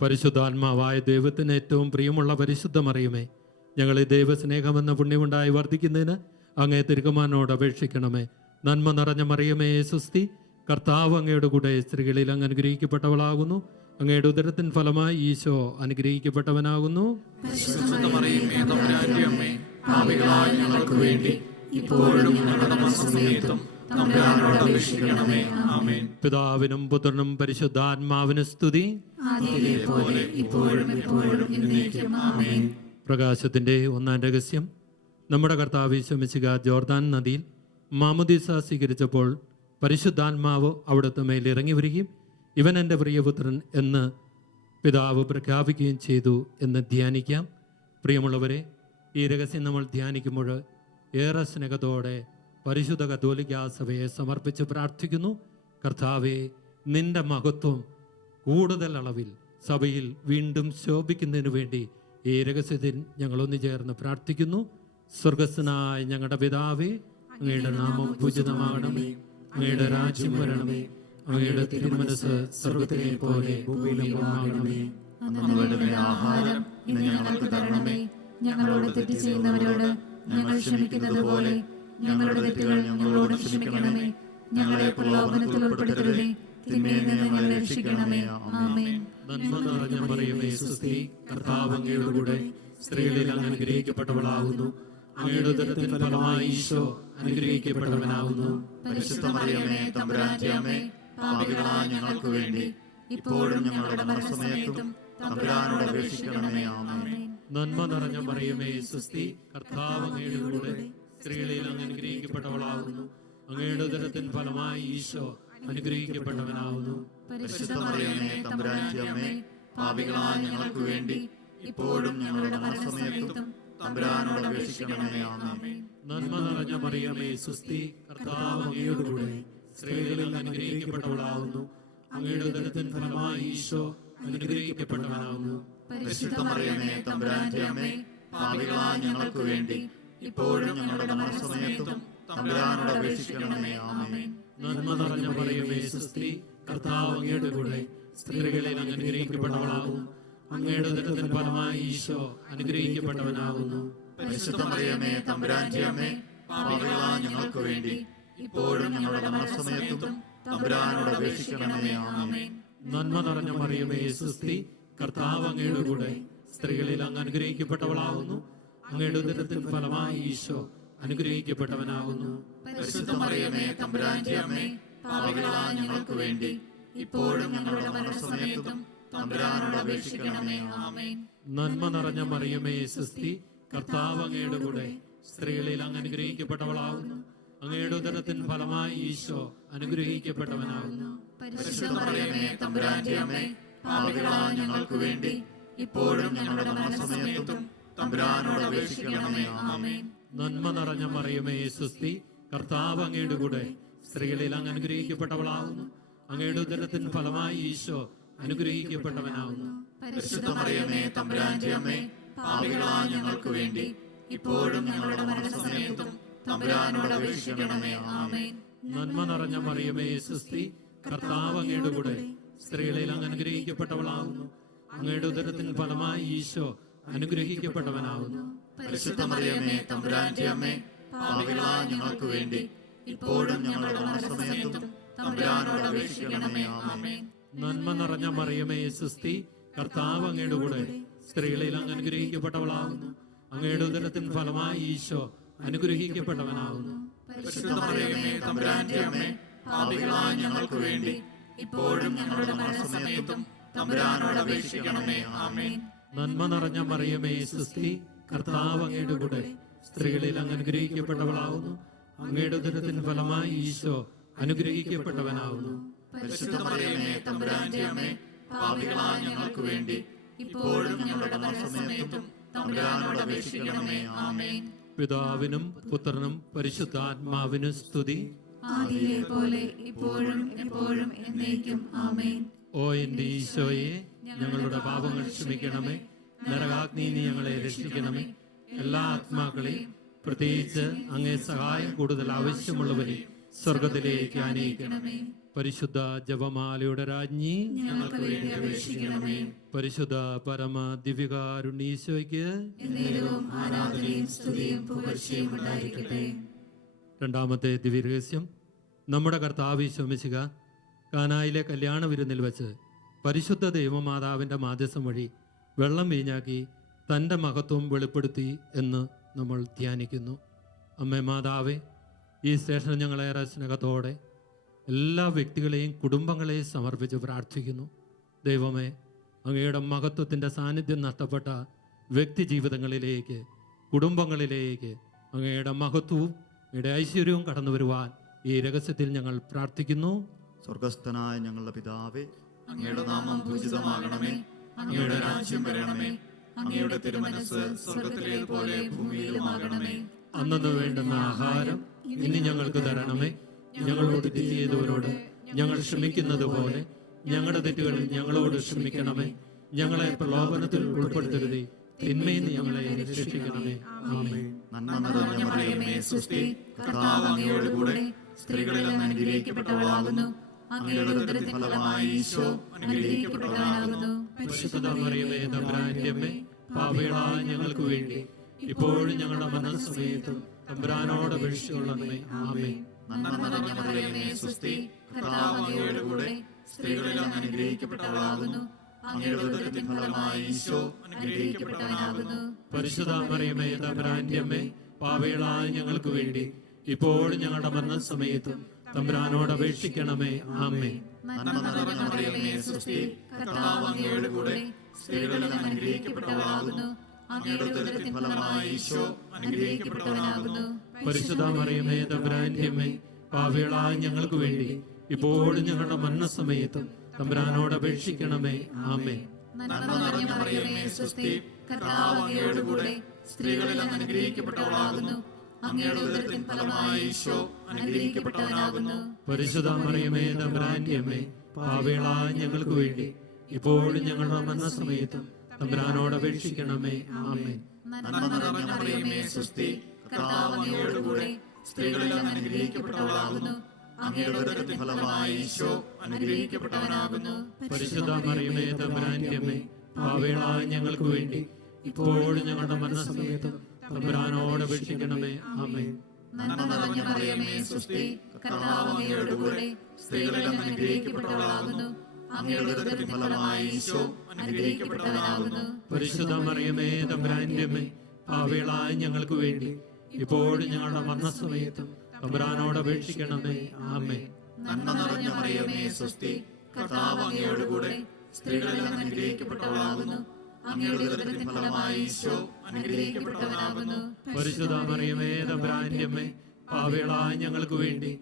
പരിശുദ്ധാത്മാവായ ദൈവത്തിന് ഏറ്റവും പ്രിയമുള്ള പരിശുദ്ധ മറിയമേ, ഞങ്ങളെ ദൈവസ്നേഹമെന്ന പുണ്യമുണ്ടായി വർദ്ധിക്കുന്നതിന് അങ്ങേ തിരുക്കുമാരനോട് അപേക്ഷിക്കണമേ. നന്മ നിറഞ്ഞ മറിയമേ സ്വസ്തി, കർത്താവ് അങ്ങയുടെ കൂടെ സ്ത്രീകളിൽ അങ്ങ് അനുഗ്രഹിക്കപ്പെട്ടവളാകുന്നു. അങ്ങയുടെ ഉദരത്തിൻ ഫലമായി ഈശോ അനുഗ്രഹിക്കപ്പെട്ടവനാകുന്നു. പിതാവിനും പുത്രനും പരിശുദ്ധാത്മാവിനും സ്തുതി. പ്രകാശത്തിന്റെ ഒന്നാം രഹസ്യം. നമ്മുടെ കർത്താവ് ഈശോ മിശിഹാ ജോർദാൻ നദിയിൽ മാമോദീസ സ്വീകരിച്ചപ്പോൾ പരിശുദ്ധാത്മാവ് അവിടുത്തെ മേൽ ഇറങ്ങി വരികയും ഇവൻ എൻ്റെ പ്രിയപുത്രൻ എന്ന് പിതാവ് പ്രഖ്യാപിക്കുകയും ചെയ്തു എന്ന് ധ്യാനിക്കാം. പ്രിയമുള്ളവരെ, ഈ രഹസ്യം നമ്മൾ ധ്യാനിക്കുമ്പോൾ ഏറെ സ്നേഹത്തോടെ പരിശുദ്ധ കത്തോലിക്കാ സഭയെ സമർപ്പിച്ച് പ്രാർത്ഥിക്കുന്നു. കർത്താവെ, നിന്റെ മഹത്വം കൂടുതൽ അളവിൽ സഭയിൽ വീണ്ടും ശോഭിക്കുന്നതിന് വേണ്ടി ഈ രഹസ്യത്തിൽ ഞങ്ങളൊന്നു ചേർന്ന് പ്രാർത്ഥിക്കുന്നു. സ്വർഗസ്ഥനായ ഞങ്ങളുടെ പിതാവേ, അങ്ങയുടെ നാമം പൂജിതമാകണമേ. അങ്ങയുടെ രാജ്യം വരണമേ. അങ്ങയുടെ തിരുമനസ് സ്വർഗത്തിലെ പോലെ ഭൂമിയിലുമാകണമേ. അന്നത്തെ ആഹാരം ഇന്ന് ഞങ്ങൾക്ക് തരണമേ. ഞങ്ങളോട് തെറ്റ് ചെയ്യുന്നവരോട് ഞങ്ങൾ ക്ഷമിക്കുന്നത് പോലെ ഞങ്ങളുടെ തെറ്റുകൾ ഞങ്ങളോട് ക്ഷമിക്കണമേ. ഞങ്ങളെ പ്രലോഭനത്തിൽ ഉൾപ്പെടുത്തരുതേ, തിന്മയിൽ നിന്ന് ഞങ്ങളെ രക്ഷിക്കണമേ. ആമേൻ. നന്മ നിറഞ്ഞ മറിയമേ സ്വസ്തി, കർത്താവ് അങ്ങയുടെ കൂടെ സ്ത്രീകളിൽ അങ്ങ് അനുഗ്രഹിക്കപ്പെട്ടവളാകുന്നു. അങ്ങയുടെ ഉദരത്തിൻ ഫലമായി ഈശോ അനുഗ്രഹിക്കപ്പെട്ടവനാകുന്നു. പരിശുദ്ധ മറിയമേ, തമ്പുരാന്റെ അമ്മേ, പാപികളായ ഞങ്ങൾക്ക് വേണ്ടി ഇപ്പോഴും ഞങ്ങളുടെ മരണസമയത്തും തമ്പുരാനോട് അപേക്ഷിക്കണമേ. ആമേൻ. നന്മ നിറഞ്ഞ മറിയമേ സ്വസ്തി, കർത്താവ് അങ്ങയുടെ കൂടെ സ്ത്രീകളിൽ അങ്ങ് അനുഗ്രഹിക്കപ്പെട്ടവളാകുന്നു. അങ്ങയുടെ ഉദരത്തിൻ ഫലമായി ഈശോ അനുഗ്രഹിക്കപ്പെട്ടവനാകുന്നു. പരിശുദ്ധ മറിയമേ, തമ്പുരാന്റെ അമ്മേ, പാപികളായ ഞങ്ങൾക്ക് വേണ്ടി ഇപ്പോഴും ഞങ്ങളുടെ മരണസമയത്തും തമ്പുരാനോട് അപേക്ഷിക്കണമേ. ആമേൻ. നന്മ നിറഞ്ഞ മറിയമേ സ്വസ്തി, കർത്താവ് അങ്ങയുടെ കൂടെ സ്ത്രീകളിൽ അനുഗ്രഹിക്കപ്പെട്ടവളാകുന്നു. അങ്ങയുടെ ഉദരത്തിൻ ഫലമായി ഈശോ അനുഗ്രഹിക്കപ്പെട്ടവനാകുന്നു. പരിശുദ്ധ മറിയമേ, തമ്പുരാന്റെ അമ്മേ, പാപികളായ ഞങ്ങൾക്ക് വേണ്ടി ഇപ്പോഴും ഞങ്ങളുടെ മരണസമയത്തും തമ്പുരാനോട് അപേക്ഷിക്കണമേ. ആമേൻ. നന്മ നിറഞ്ഞ മറിയമേ സ്വസ്തി, കർത്താവ് അങ്ങയുടെ കൂടെ സ്ത്രീകളിൽ അനുഗ്രഹിക്കപ്പെട്ടവളാകുന്നു. അങ്ങയുടെ ഉദരത്തിൻ ഫലമായി ഈശോ അനുഗ്രഹിക്കപ്പെട്ടവനാകുന്നു. പരിശുദ്ധ മറിയമേ, തമ്പുരാന്റെ അമ്മേ, പാപികളായ ഞങ്ങൾക്ക് വേണ്ടി ഇപ്പോഴും ഞങ്ങളുടെ മരണസമയത്തും തമ്പുരാനോട് അപേക്ഷിക്കണമേ. ആമേൻ. നന്മ നിറഞ്ഞ മറിയമേ സുസ്തി, കർത്താവ് അങ്ങയുടെ കൂടെ സ്ത്രീകളിൽ അങ്ങ് അനുഗ്രഹിക്കപ്പെട്ടവളാകുന്നു. അങ്ങയുടെ ഉദരത്തിൻ ഫലമായി ഈശോ അനുഗ്രഹിക്കപ്പെട്ടവനാകുന്നു. പരിശുദ്ധ മറിയമേ തമ്പുരാന്റെ അമ്മേ, പാപികളായ ഞങ്ങൾക്ക് വേണ്ടി ഇപ്പോഴും ഞങ്ങളുടെ മരണസമയത്തും തമ്പുരാനോട് അപേക്ഷിക്കണമേ. ആമേൻ. നന്മ നിറഞ്ഞ മറിയമേ സുസ്തി, കർത്താവ് അങ്ങയുടെ കൂടെ സ്ത്രീകളിൽ അങ്ങ് അനുഗ്രഹിക്കപ്പെട്ടവളാകുന്നു. അങ്ങയുടെ ഉദരത്തിൻ ഫലമായി ഈശോ അനുഗ്രഹിക്കപ്പെട്ടവനാകുന്നു. പരിശുദ്ധ മറിയമേ തമ്പുരാന്റെ അമ്മേ, പാപികളായ ഞങ്ങൾക്ക് വേണ്ടി ഇപ്പോഴും ഞങ്ങളുടെ മരണസമയത്തും തമ്പുരാനോട് അപേക്ഷിക്കണമേ. ആമേൻ. നന്മ നിറഞ്ഞ മറിയമേ സുസ്തി, കർത്താവ് അങ്ങയുടെ കൂടെ സ്ത്രീകളിൽ അങ്ങ് അനുഗ്രഹിക്കപ്പെട്ടവളാകുന്നു. അങ്ങയുടെ ഉദരത്തിൻ ഫലമായി ഈശോ അനുഗ്രഹിക്കപ്പെട്ടവനാകുന്നു. പരിശുദ്ധ മറിയമേ തമ്പുരാന്റെ അമ്മേ, പാപികളായ ഞങ്ങൾക്ക് വേണ്ടി ഇപ്പോഴും ഞങ്ങളുടെ മരണസമയത്തും തമ്പുരാനോട് അപേക്ഷിക്കണമേ. ആമേൻ. നന്മ നിറഞ്ഞ മറിയമേ സുസ്തി, കർത്താവ് അങ്ങയുടെ കൂടെ സ്ത്രീകളിൽ അങ്ങ് അനുഗ്രഹിക്കപ്പെട്ടവളാകുന്നു. അങ്ങയുടെ ഉദരത്തിൻ ഫലമായി ഈശോ അനുഗ്രഹിക്കപ്പെട്ടവനാകുന്നു. പരിശുദ്ധ മറിയമേ തമ്പുരാന്റെ അമ്മേ, പാപികളായ ഞങ്ങൾക്ക് വേണ്ടി ഇപ്പോഴും ഞങ്ങളുടെ മരണസമയത്തും തമ്പുരാനോട് അപേക്ഷിക്കണമേ. ആമേൻ. നന്മ നിറഞ്ഞ മറിയമേ സുസ്തി, കർത്താവ് അങ്ങയുടെ കൂടെ സ്ത്രീകളിൽ അങ്ങ് അനുഗ്രഹിക്കപ്പെട്ടവളാകുന്നു. അങ്ങയുടെ ഉദരത്തിൻ ഫലമായി ഈശോ അനുഗ്രഹിക്കപ്പെട്ടവനാകുന്നു. പരിശുദ്ധ മറിയമേ തമ്പുരാന്റെ അമ്മേ, പാപികളായ ഞങ്ങൾക്ക് വേണ്ടി ഇപ്പോഴും ഞങ്ങളുടെ മരണസമയത്തും തമ്പുരാനോട് അപേക്ഷിക്കണമേ. ആമേൻ. നന്മ നിറഞ്ഞ മറിയമേ സുസ്തി, കർത്താവ് അങ്ങയുടെ കൂടെ സ്ത്രീകളിൽ അങ്ങ് അനുഗ്രഹിക്കപ്പെട്ടവളാകുന്നു. അങ്ങയുടെ ഉദരത്തിൻ ഫലമായി ഈശോ അനുഗ്രഹിക്കപ്പെട്ടവനാകുന്നു. പരിശുദ്ധ മറിയമേ തമ്പുരാന്റെ അമ്മേ, പാപികളായ ഞങ്ങൾക്ക് വേണ്ടി ഇപ്പോഴും ഞങ്ങളുടെ മരണസമയത്തും തമ്പുരാനോട് അപേക്ഷിക്കണമേ. ആമേൻ. പിതാവിനും പുത്രനും പരിശുദ്ധാത്മാവിനും സ്തുതി. ആദിയിലെ പോലെ ഇപ്പോഴും എപ്പോഴും എന്നേക്കും. ആമേൻ. ഓ എന്റെ ഈശോയെ, ഞങ്ങളുടെ പാപങ്ങൾ ക്ഷമിക്കണമേ. നരകാഗ്നി നീ ഞങ്ങളെ രക്ഷിക്കണമേ. എല്ലാ ആത്മാക്കളെയും പ്രത്യേകിച്ച് അങ്ങേ സഹായം കൂടുതൽ ആവശ്യമുള്ളവരെ സ്വർഗത്തിലേക്ക് ആനയിക്കണമേ. പരിശുദ്ധ ജപമാലയുടെ രാജ്ഞി, ഞങ്ങൾക്ക് വേണ്ടി അപേക്ഷിക്കണമേ. പരിശുദ്ധ പരമ ദിവ്യകാരുണ്യീശോയ്ക്ക് എന്നേരവും ആരാധനയും സ്തുതിയും പുകഴ്ചയും ഉണ്ടായിരിക്കട്ടെ. രണ്ടാമത്തെ ദിവ്യരഹസ്യം. നമ്മുടെ കർത്താവ് ഈശോ മിശിഹ കാനായിലെ കല്യാണ വിരുന്നിൽ വെച്ച് പരിശുദ്ധ ദൈവമാതാവിൻ്റെ മാധ്യസ്ഥം വഴി വെള്ളം വീഞ്ഞാക്കി തൻ്റെ മഹത്വം വെളിപ്പെടുത്തി എന്ന് നമ്മൾ ധ്യാനിക്കുന്നു. അമ്മേ മാതാവേ, ഈ സ്റ്റേഷൻ ഞങ്ങളേറെ സ്നേഹത്തോടെ എല്ലാ വ്യക്തികളെയും കുടുംബങ്ങളെയും സമർപ്പിച്ച് പ്രാർത്ഥിക്കുന്നു. ദൈവമേ, അങ്ങയുടെ മഹത്വത്തിൻ്റെ സാന്നിധ്യം നഷ്ടപ്പെട്ട വ്യക്തി ജീവിതങ്ങളിലേക്ക്, കുടുംബങ്ങളിലേക്ക് അങ്ങയുടെ മഹത്വവും അങ്ങയുടെ ഐശ്വര്യവും കടന്നു വരുവാൻ ഈ രഹസ്യത്തിൽ ഞങ്ങൾ പ്രാർത്ഥിക്കുന്നു. സ്വർഗസ്ഥനായ ഞങ്ങളുടെ പിതാവേ, അങ്ങയുടെ നാമം പൂജിതമാകണമേ. അങ്ങയുടെ രാജ്യം വരണമേ. അങ്ങയുടെ തിരുമനസ്സ് സ്വർഗത്തിലേതുപോലെ ഭൂമിയിലുമാകണമേ. അന്നു വേണ്ടുന്ന ആഹാരം ഇനി ഞങ്ങൾക്ക് തരണമേ. ഞങ്ങളോട് തെറ്റ് ചെയ്തവരോട് ഞങ്ങൾ ക്ഷമിക്കുന്നത് പോലെ ഞങ്ങളുടെ തെറ്റുകൾ ഞങ്ങളോട് ക്ഷമിക്കണമേ. ഞങ്ങളെ പ്രലോഭനത്തിൽ ഉൾപ്പെടുത്തരുതേ, തിന്മയിൽ നിന്ന് ഞങ്ങളെ രക്ഷിക്കണമേ. ആമേൻ. നന്മ നിറഞ്ഞ മറിയമേ സുസ്തി, കർത്താവ് അങ്ങയോട് കൂടെ സ്ത്രീകളിൽ അങ്ങ് അനുഗ്രഹിക്കപ്പെട്ടവളാകുന്നു. അങ്ങയുടെ ഉദരത്തിൻ ഫലമായി ഈശോ അനുഗ്രഹിക്കപ്പെട്ടവനാകുന്നു. പരിശുദ്ധ മറിയമേ തമ്പുരാന്റെ അമ്മേ, പാപികളായ ഞങ്ങൾക്ക് വേണ്ടി ഇപ്പോഴും ഞങ്ങളുടെ മരണസമയത്തും തമ്പുരാനോട് അപേക്ഷിച്ചുകൊള്ളണമേ. ആമേൻ. നന്മ നിറഞ്ഞ മറിയമേ സുസ്തി, കർത്താവ് അങ്ങയോട് കൂടെ സ്ത്രീകളിൽ അങ്ങ് അനുഗ്രഹിക്കപ്പെട്ടവളാകുന്നു. അങ്ങയുടെ ഉദരത്തിൻ ഫലമായി ഈശോ അനുഗ്രഹിക്കപ്പെട്ടവനാകുന്നു. പരിശുദ്ധ മറിയമേ തമ്പുരാന്റെ അമ്മേ, പാപികളായ ഞങ്ങൾക്ക് വേണ്ടി ഇപ്പോഴും ഞങ്ങളുടെ മരണസമയത്തും തമ്പുരാനോട് അപേക്ഷിക്കണമേ. ആമേൻ. നന്മ നിറഞ്ഞ മറിയമേ സുസ്തി, കർത്താവ് അങ്ങയോട് കൂടെ സ്ത്രീകളിൽ അങ്ങ് അനുഗ്രഹിക്കപ്പെട്ടവളാകുന്നു. അങ്ങയുടെ ഉദരത്തിൻ ഫലമായി ഈശോ അനുഗ്രഹിക്കപ്പെട്ടവനാകുന്നു. പരിശുദ്ധ മറിയമേ തമ്പുരാന്റെ അമ്മേ, പാപികളായ ഞങ്ങൾക്ക് വേണ്ടി ഇപ്പോഴും ഞങ്ങളുടെ മരണസമയത്തും തമ്പുരാനോട് അപേക്ഷിക്കണമേ. ആമേൻ. നന്മ നിറഞ്ഞ മറിയമേ സുസ്തി, കർത്താവ് അങ്ങയോട് കൂടെ സ്ത്രീകളിൽ അങ്ങ് അനുഗ്രഹിക്കപ്പെട്ടവളാകുന്നു. അങ്ങയുടെ ഉദരത്തിൻ ഫലമായി ഈശോ അനുഗ്രഹിക്കപ്പെട്ടവനാകുന്നു. പരിശുദ്ധ മറിയമേ തമ്പുരാന്റെ അമ്മേ, പാപികളായ ഞങ്ങൾക്ക് വേണ്ടി ഇപ്പോഴും ഞങ്ങളുടെ മരണസമയത്തും തമ്പുരാനോട് അപേക്ഷിക്കണമേ. ആമേൻ. നന്മ നിറഞ്ഞ മറിയമേ സുസ്തി, കർത്താവ് അങ്ങയോട് കൂടെ സ്ത്രീകളിൽ അങ്ങ് അനുഗ്രഹിക്കപ്പെട്ടവളാകുന്നു. അങ്ങയുടെ ഉദരത്തിൻ ഫലമായി ഈശോ അനുഗ്രഹിക്കപ്പെട്ടവനാകുന്നു. പരിശുദ്ധ മറിയമേ തമ്പുരാന്റെ അമ്മേ, പാപികളായ ഞങ്ങൾക്ക് വേണ്ടി ഇപ്പോഴും ഞങ്ങളുടെ മരണസമയത്തും തമ്പുരാനോട് അപേക്ഷിക്കണമേ. ആമേൻ. നന്മ നിറഞ്ഞ മറിയമേ സ്വസ്തി, കർത്താവ് അങ്ങയോടുകൂടെ സ്ത്രീകളിൽ അങ്ങ് അനുഗ്രഹിക്കപ്പെട്ടവളാകുന്നു. അങ്ങയുടെ ഉദരത്തിൻ ഫലമായി ഈശോ അനുഗ്രഹിക്കപ്പെട്ടവനാകുന്നു. പരിശുദ്ധ മറിയമേ തമ്പുരാന്റെ അമ്മേ, പാപികളായ ഞങ്ങൾക്ക് വേണ്ടി ഇപ്പോഴും ഞങ്ങളുടെ മരണസമയത്തും തമ്പുരാനോട് അപേക്ഷിക്കണമേ. ആമേൻ. നന്മ നിറഞ്ഞ മറിയമേ സ്വസ്തി, കർത്താവ് അങ്ങയോടുകൂടെ സ്ത്രീകളിൽ അങ്ങ് അനുഗ്രഹിക്കപ്പെട്ടവളാകുന്നു. അങ്ങയുടെ ഉദരത്തിൻ ഫലമായി ഈശോ അനുഗ്രഹിക്കപ്പെട്ടവനാകുന്നു. പരിശുദ്ധ മറിയമേ തമ്പുരാന്റെ അമ്മേ, പാപികളായ ഞങ്ങൾക്ക് വേണ്ടി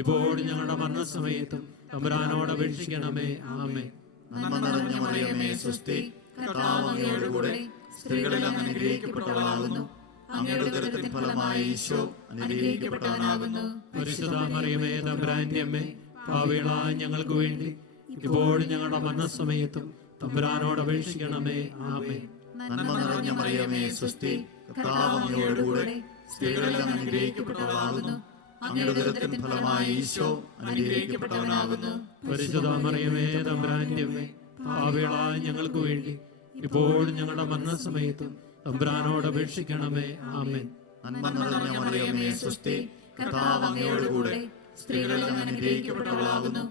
ഇപ്പോഴും ഞങ്ങളുടെ മരണസമയത്തും തമ്പുരാനോട് അപേക്ഷിക്കണമേ. ആമേൻ. നന്മ നിറഞ്ഞ മറിയമേ സ്വസ്തി, കർത്താവ് അങ്ങയോടുകൂടെ സ്ത്രീകളിൽ അങ്ങ് അനുഗ്രഹിക്കപ്പെട്ടവളാകുന്നു. അങ്ങയുടെ ഉദരത്തിൻ ഫലമായി ഈശോ അനുഗ്രഹിക്കപ്പെട്ടവനാകുന്നു. പരിശുദ്ധ മറിയമേ തമ്പുരാന്റെ അമ്മേ, പാപികളായ ഞങ്ങൾക്ക് വേണ്ടി ഇപ്പോഴും ഞങ്ങളുടെ മരണസമയത്തും തമ്പുരാനോട് അപേക്ഷിക്കണമേ. ആമേൻ. നന്മ നിറഞ്ഞ മറിയമേ സ്വസ്തി, കർത്താവ് അങ്ങയോടുകൂടെ സ്ത്രീകളിൽ അങ്ങ് അനുഗ്രഹിക്കപ്പെട്ടവളാകുന്നു. അങ്ങയുടെ ഉദരത്തിൻ ഫലമായി ഈശോ അനുഗ്രഹിക്കപ്പെട്ടവനാകുന്നു. പരിശുദ്ധ മറിയമേ തമ്പുരാന്റെ അമ്മേ, പാപികളായ ഞങ്ങൾക്ക് വേണ്ടി ഇപ്പോഴും ഞങ്ങളുടെ മരണസമയത്തും തമ്പുരാനോട് അപേക്ഷിക്കണമേ. ആമേൻ. നന്മ നിറഞ്ഞ മറിയമേ സ്വസ്തി, കർത്താവ് അങ്ങയോടുകൂടെ സ്ത്രീകളിൽ അങ്ങ് അനുഗ്രഹിക്കപ്പെട്ടവളാകുന്നു.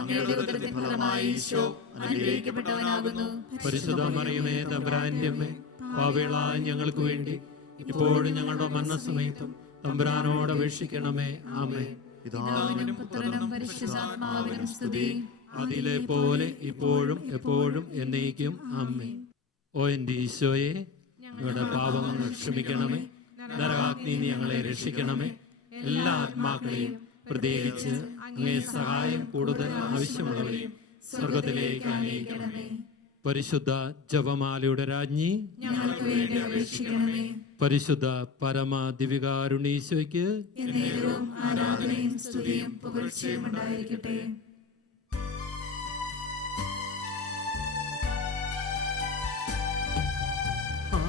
അങ്ങയുടെ ഉദരത്തിൻ ഫലമായി ഈശോ അനുഗ്രഹിക്കപ്പെട്ടവനാകുന്നു. പരിശുദ്ധ മറിയമേ തമ്പുരാന്റെ അമ്മേ, പാപികളായ ഞങ്ങൾക്ക് വേണ്ടി ഇപ്പോഴും ഞങ്ങളുടെ മരണസമയത്തും തമ്പുരാനോട് അപേക്ഷിക്കണമേ. ആമേൻ. പിതാവിനും പുത്രനും പരിശുദ്ധാത്മാവിനും സ്തുതി. അതിലെ പോലെ ഇപ്പോഴും എപ്പോഴും എന്നേക്കും. ആമേൻ. ഓ എന്റെ ഈശോയെ, ഞങ്ങളുടെ പാപങ്ങൾ ക്ഷമിക്കണമേ. നരകാഗ്നി ഞങ്ങളെ രക്ഷിക്കണമേ. എല്ലാ ആത്മാക്കളെയും പ്രത്യേകിച്ച് അങ്ങേ സഹായം കൂടുതൽ ആവശ്യമുള്ളവരെയും സ്വർഗത്തിലേക്ക് അനയിക്കണമേ. പരിശുദ്ധ ജപമാലയുടെ രാജ്ഞി, ഞങ്ങൾക്ക് വേണ്ടി അപേക്ഷിക്കണമേ. പരിശുദ്ധ പരമ ദിവികാരുണീശോയ്ക്ക് എന്നേരവും ആരാധനയും സ്തുതിയും പുകഴ്ചയും ഉണ്ടായിരിക്കട്ടെ.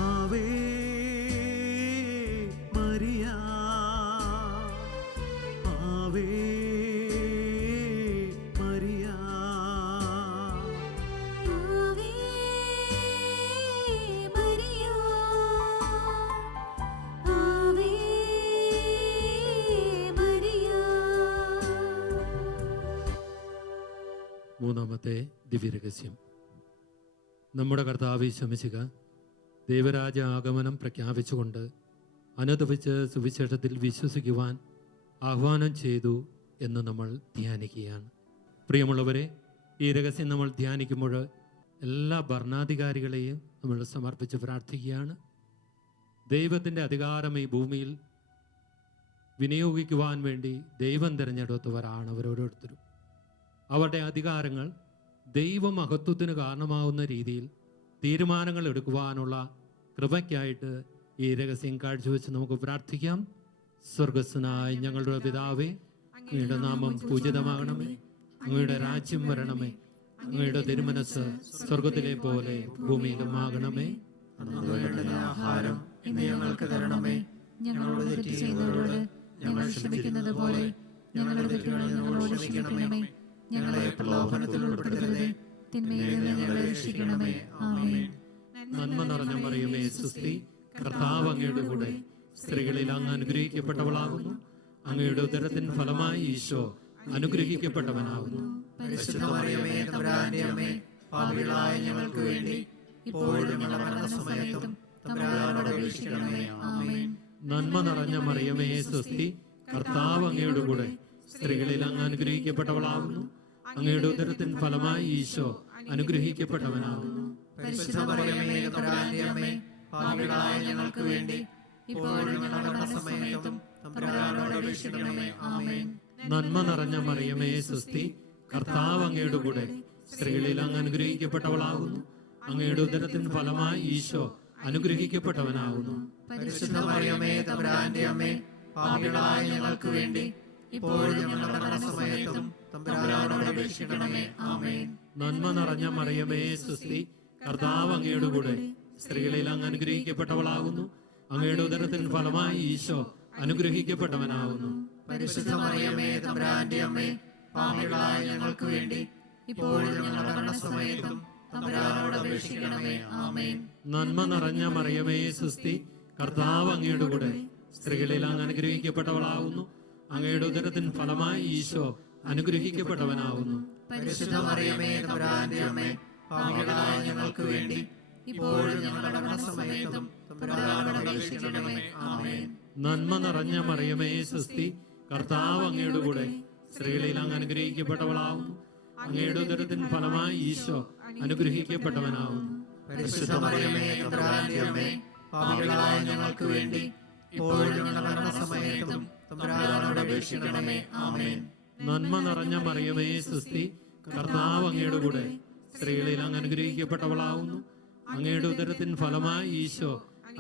Ave Maria, Ave Maria, Ave Maria, Ave Maria. മൂന്നാമത്തെ ദിവ്യരഹസ്യം. നമ്മുടെ കർത്താവ് ശമിശിക ദൈവരാജ ആഗമനം പ്രഖ്യാപിച്ചുകൊണ്ട് അനുദപിച്ച് സുവിശേഷത്തിൽ വിശ്വസിക്കുവാൻ ആഹ്വാനം ചെയ്തു എന്ന് നമ്മൾ ധ്യാനിക്കുകയാണ്. പ്രിയമുള്ളവരെ, ഈ രഹസ്യം നമ്മൾ ധ്യാനിക്കുമ്പോൾ എല്ലാ ഭരണാധികാരികളെയും നമ്മൾ സമർപ്പിച്ച് പ്രാർത്ഥിക്കുകയാണ്. ദൈവത്തിൻ്റെ അധികാരം ഈ ഭൂമിയിൽ വിനിയോഗിക്കുവാൻ വേണ്ടി ദൈവം തിരഞ്ഞെടുത്തവരാണ് അവരോരോരുത്തരും. അവരുടെ അധികാരങ്ങൾ ദൈവമഹത്വത്തിന് കാരണമാവുന്ന രീതിയിൽ തീരുമാനങ്ങൾ എടുക്കുവാനുള്ള കൃപയ്ക്കായിട്ട് ഈ രഹസ്യം കാഴ്ചവെച്ച് നമുക്ക് പ്രാർത്ഥിക്കാം. സ്വർഗസ്വനായ ഞങ്ങളുടെ പിതാവേ, അങ്ങയുടെ നാമം പൂജിതമാകണമേ. അങ്ങയുടെ രാജ്യം വരണമേ. അങ്ങയുടെ തിരുമനസ് സ്വർഗത്തിലെ പോലെ ഭൂമിയിലും ആകണമേ. വേണ്ടുന്ന ആഹാരം ഇന്ന് ഞങ്ങൾക്ക് തരണമേ. ഞങ്ങളോട് തെറ്റ് ചെയ്യുന്നവരോട് ഞങ്ങൾ ക്ഷമിക്കുന്നത് പോലെ ഞങ്ങളുടെ തെറ്റുകൾ ഞങ്ങളോട് ക്ഷമിക്കണമേ. ഞങ്ങളെ പ്രലോഭനത്തിൽ ഉൾപ്പെടുത്തരുതേ, തിന്മയിൽ നിന്ന് ഞങ്ങളെ രക്ഷിക്കണമേ. ആമേൻ. നന്മ നിറഞ്ഞ മറിയമേ സുസ്തി, കർത്താവ് അങ്ങയുടെ കൂടെ സ്ത്രീകളിൽ അങ്ങ് അനുഗ്രഹിക്കപ്പെട്ടവളാകുന്നു. അങ്ങയുടെ ഉദരത്തിൻ ഫലമായി ഈശോ അനുഗ്രഹിക്കപ്പെട്ടവനാകുന്നു. പരിശുദ്ധ മറിയമേ തമ്പുരാന്റെ അമ്മേ, പാപികളായ ഞങ്ങൾക്ക് വേണ്ടി ഇപ്പോഴും ഞങ്ങളുടെ മരണസമയത്തും തമ്പുരാനോട് അപേക്ഷിക്കണമേ. ആമേൻ. നന്മ നിറഞ്ഞ മറിയമേ സുസ്തി, കർത്താവ് അങ്ങയുടെ കൂടെ സ്ത്രീകളിൽ അങ്ങ് അനുഗ്രഹിക്കപ്പെട്ടവളാകുന്നു. അങ്ങയുടെ ഉദരത്തിൻ ഫലമായി ഈശോ അനുഗ്രഹിക്കപ്പെട്ടവനാകുന്നു. പരിശുദ്ധ മറിയമേ തമ്പുരാന്റെ അമ്മേ, പാപികളായ ഞങ്ങൾക്ക് വേണ്ടി ഇപ്പോഴും ഞങ്ങളുടെ മരണസമയത്തും തമ്പുരാനോട് അപേക്ഷിക്കണമേ. ആമേൻ. നന്മ നിറഞ്ഞ മറിയമേ സുസ്തി, കർത്താവ് അങ്ങയുടെ കൂടെ സ്ത്രീകളിൽ അങ്ങ് അനുഗ്രഹിക്കപ്പെട്ടവളാകുന്നു. അങ്ങയുടെ ഉദരത്തിൻ ഫലമായി ഈശോ അനുഗ്രഹിക്കപ്പെട്ടവനാകുന്നു. പരിശുദ്ധ മറിയമേ തമ്പുരാന്റെ അമ്മേ, പാപികളായ ഞങ്ങൾക്ക് വേണ്ടി ഇപ്പോഴും ഞങ്ങളുടെ മരണസമയത്തും തമ്പുരാനോട് അപേക്ഷിക്കണമേ. ആമേൻ. നന്മ നിറഞ്ഞ മറിയമേ സുസ്തി, കർത്താവ് അങ്ങയുടെ കൂടെ സ്ത്രീകളിൽ അങ്ങ് അനുഗ്രഹിക്കപ്പെട്ടവളാകുന്നു. അങ്ങയുടെ ഉദരത്തിൻ ഫലമായി ഈശോ അനുഗ്രഹിക്കപ്പെട്ടവനാകുന്നു. പരിശുദ്ധ മറിയമേ തമ്പുരാന്റെ അമ്മേ, പാപികളായ ഞങ്ങൾക്ക് വേണ്ടി ഇപ്പോഴും ഞങ്ങളുടെ മരണസമയത്തും തമ്പുരാനോട് അപേക്ഷിക്കണമേ. ആമേൻ. നന്മ നിറഞ്ഞ മറിയമേ സുസ്തി, കർത്താവ് അങ്ങയുടെ കൂടെ സ്ത്രീകളിൽ അങ്ങ് അനുഗ്രഹിക്കപ്പെട്ടവളാവുന്നു. അങ്ങയുടെ ഉദരത്തിൻ ഫലമായി ഈശോ അനുഗ്രഹിക്കപ്പെട്ടവനാവുന്നു. പരിശുദ്ധ മറിയമേ തമ്പുരാന്റെ അമ്മേ, പാപികളായ ഞങ്ങൾക്ക് വേണ്ടി ഇപ്പോഴും ഞങ്ങളുടെ മരണസമയത്തും തമ്പുരാനോട് അപേക്ഷിക്കണമേ. ആമേൻ. നന്മ നിറഞ്ഞ മറിയമേ സ്വസ്തി, കർത്താവ് അങ്ങയുടെ കൂടെ, സ്ത്രീകളിൽ അങ്ങ് അനുഗ്രഹിക്കപ്പെട്ടവളാവുന്നു. അങ്ങയുടെ ഉദരത്തിൻ ഫലമായി ഈശോ അനുഗ്രഹിക്കപ്പെട്ടവനാവുന്നു. പരിശുദ്ധ മറിയമേ തമ്പുരാന്റെ അമ്മേ, പാപികളായ ഞങ്ങൾക്ക് വേണ്ടി ഇപ്പോഴും ഞങ്ങളുടെ മരണസമയത്തും തമ്പുരാനോട് അപേക്ഷിക്കണമേ. ആമേൻ. നന്മ നിറഞ്ഞ മറിയമേ സ്വസ്തി, കർത്താവ് അങ്ങയുടെ കൂടെ, സ്ത്രീകളിൽ അങ്ങ് അനുഗ്രഹിക്കപ്പെട്ടവളാവുന്നു. അങ്ങയുടെ ഉദരത്തിൻ ഫലമായി ഈശോ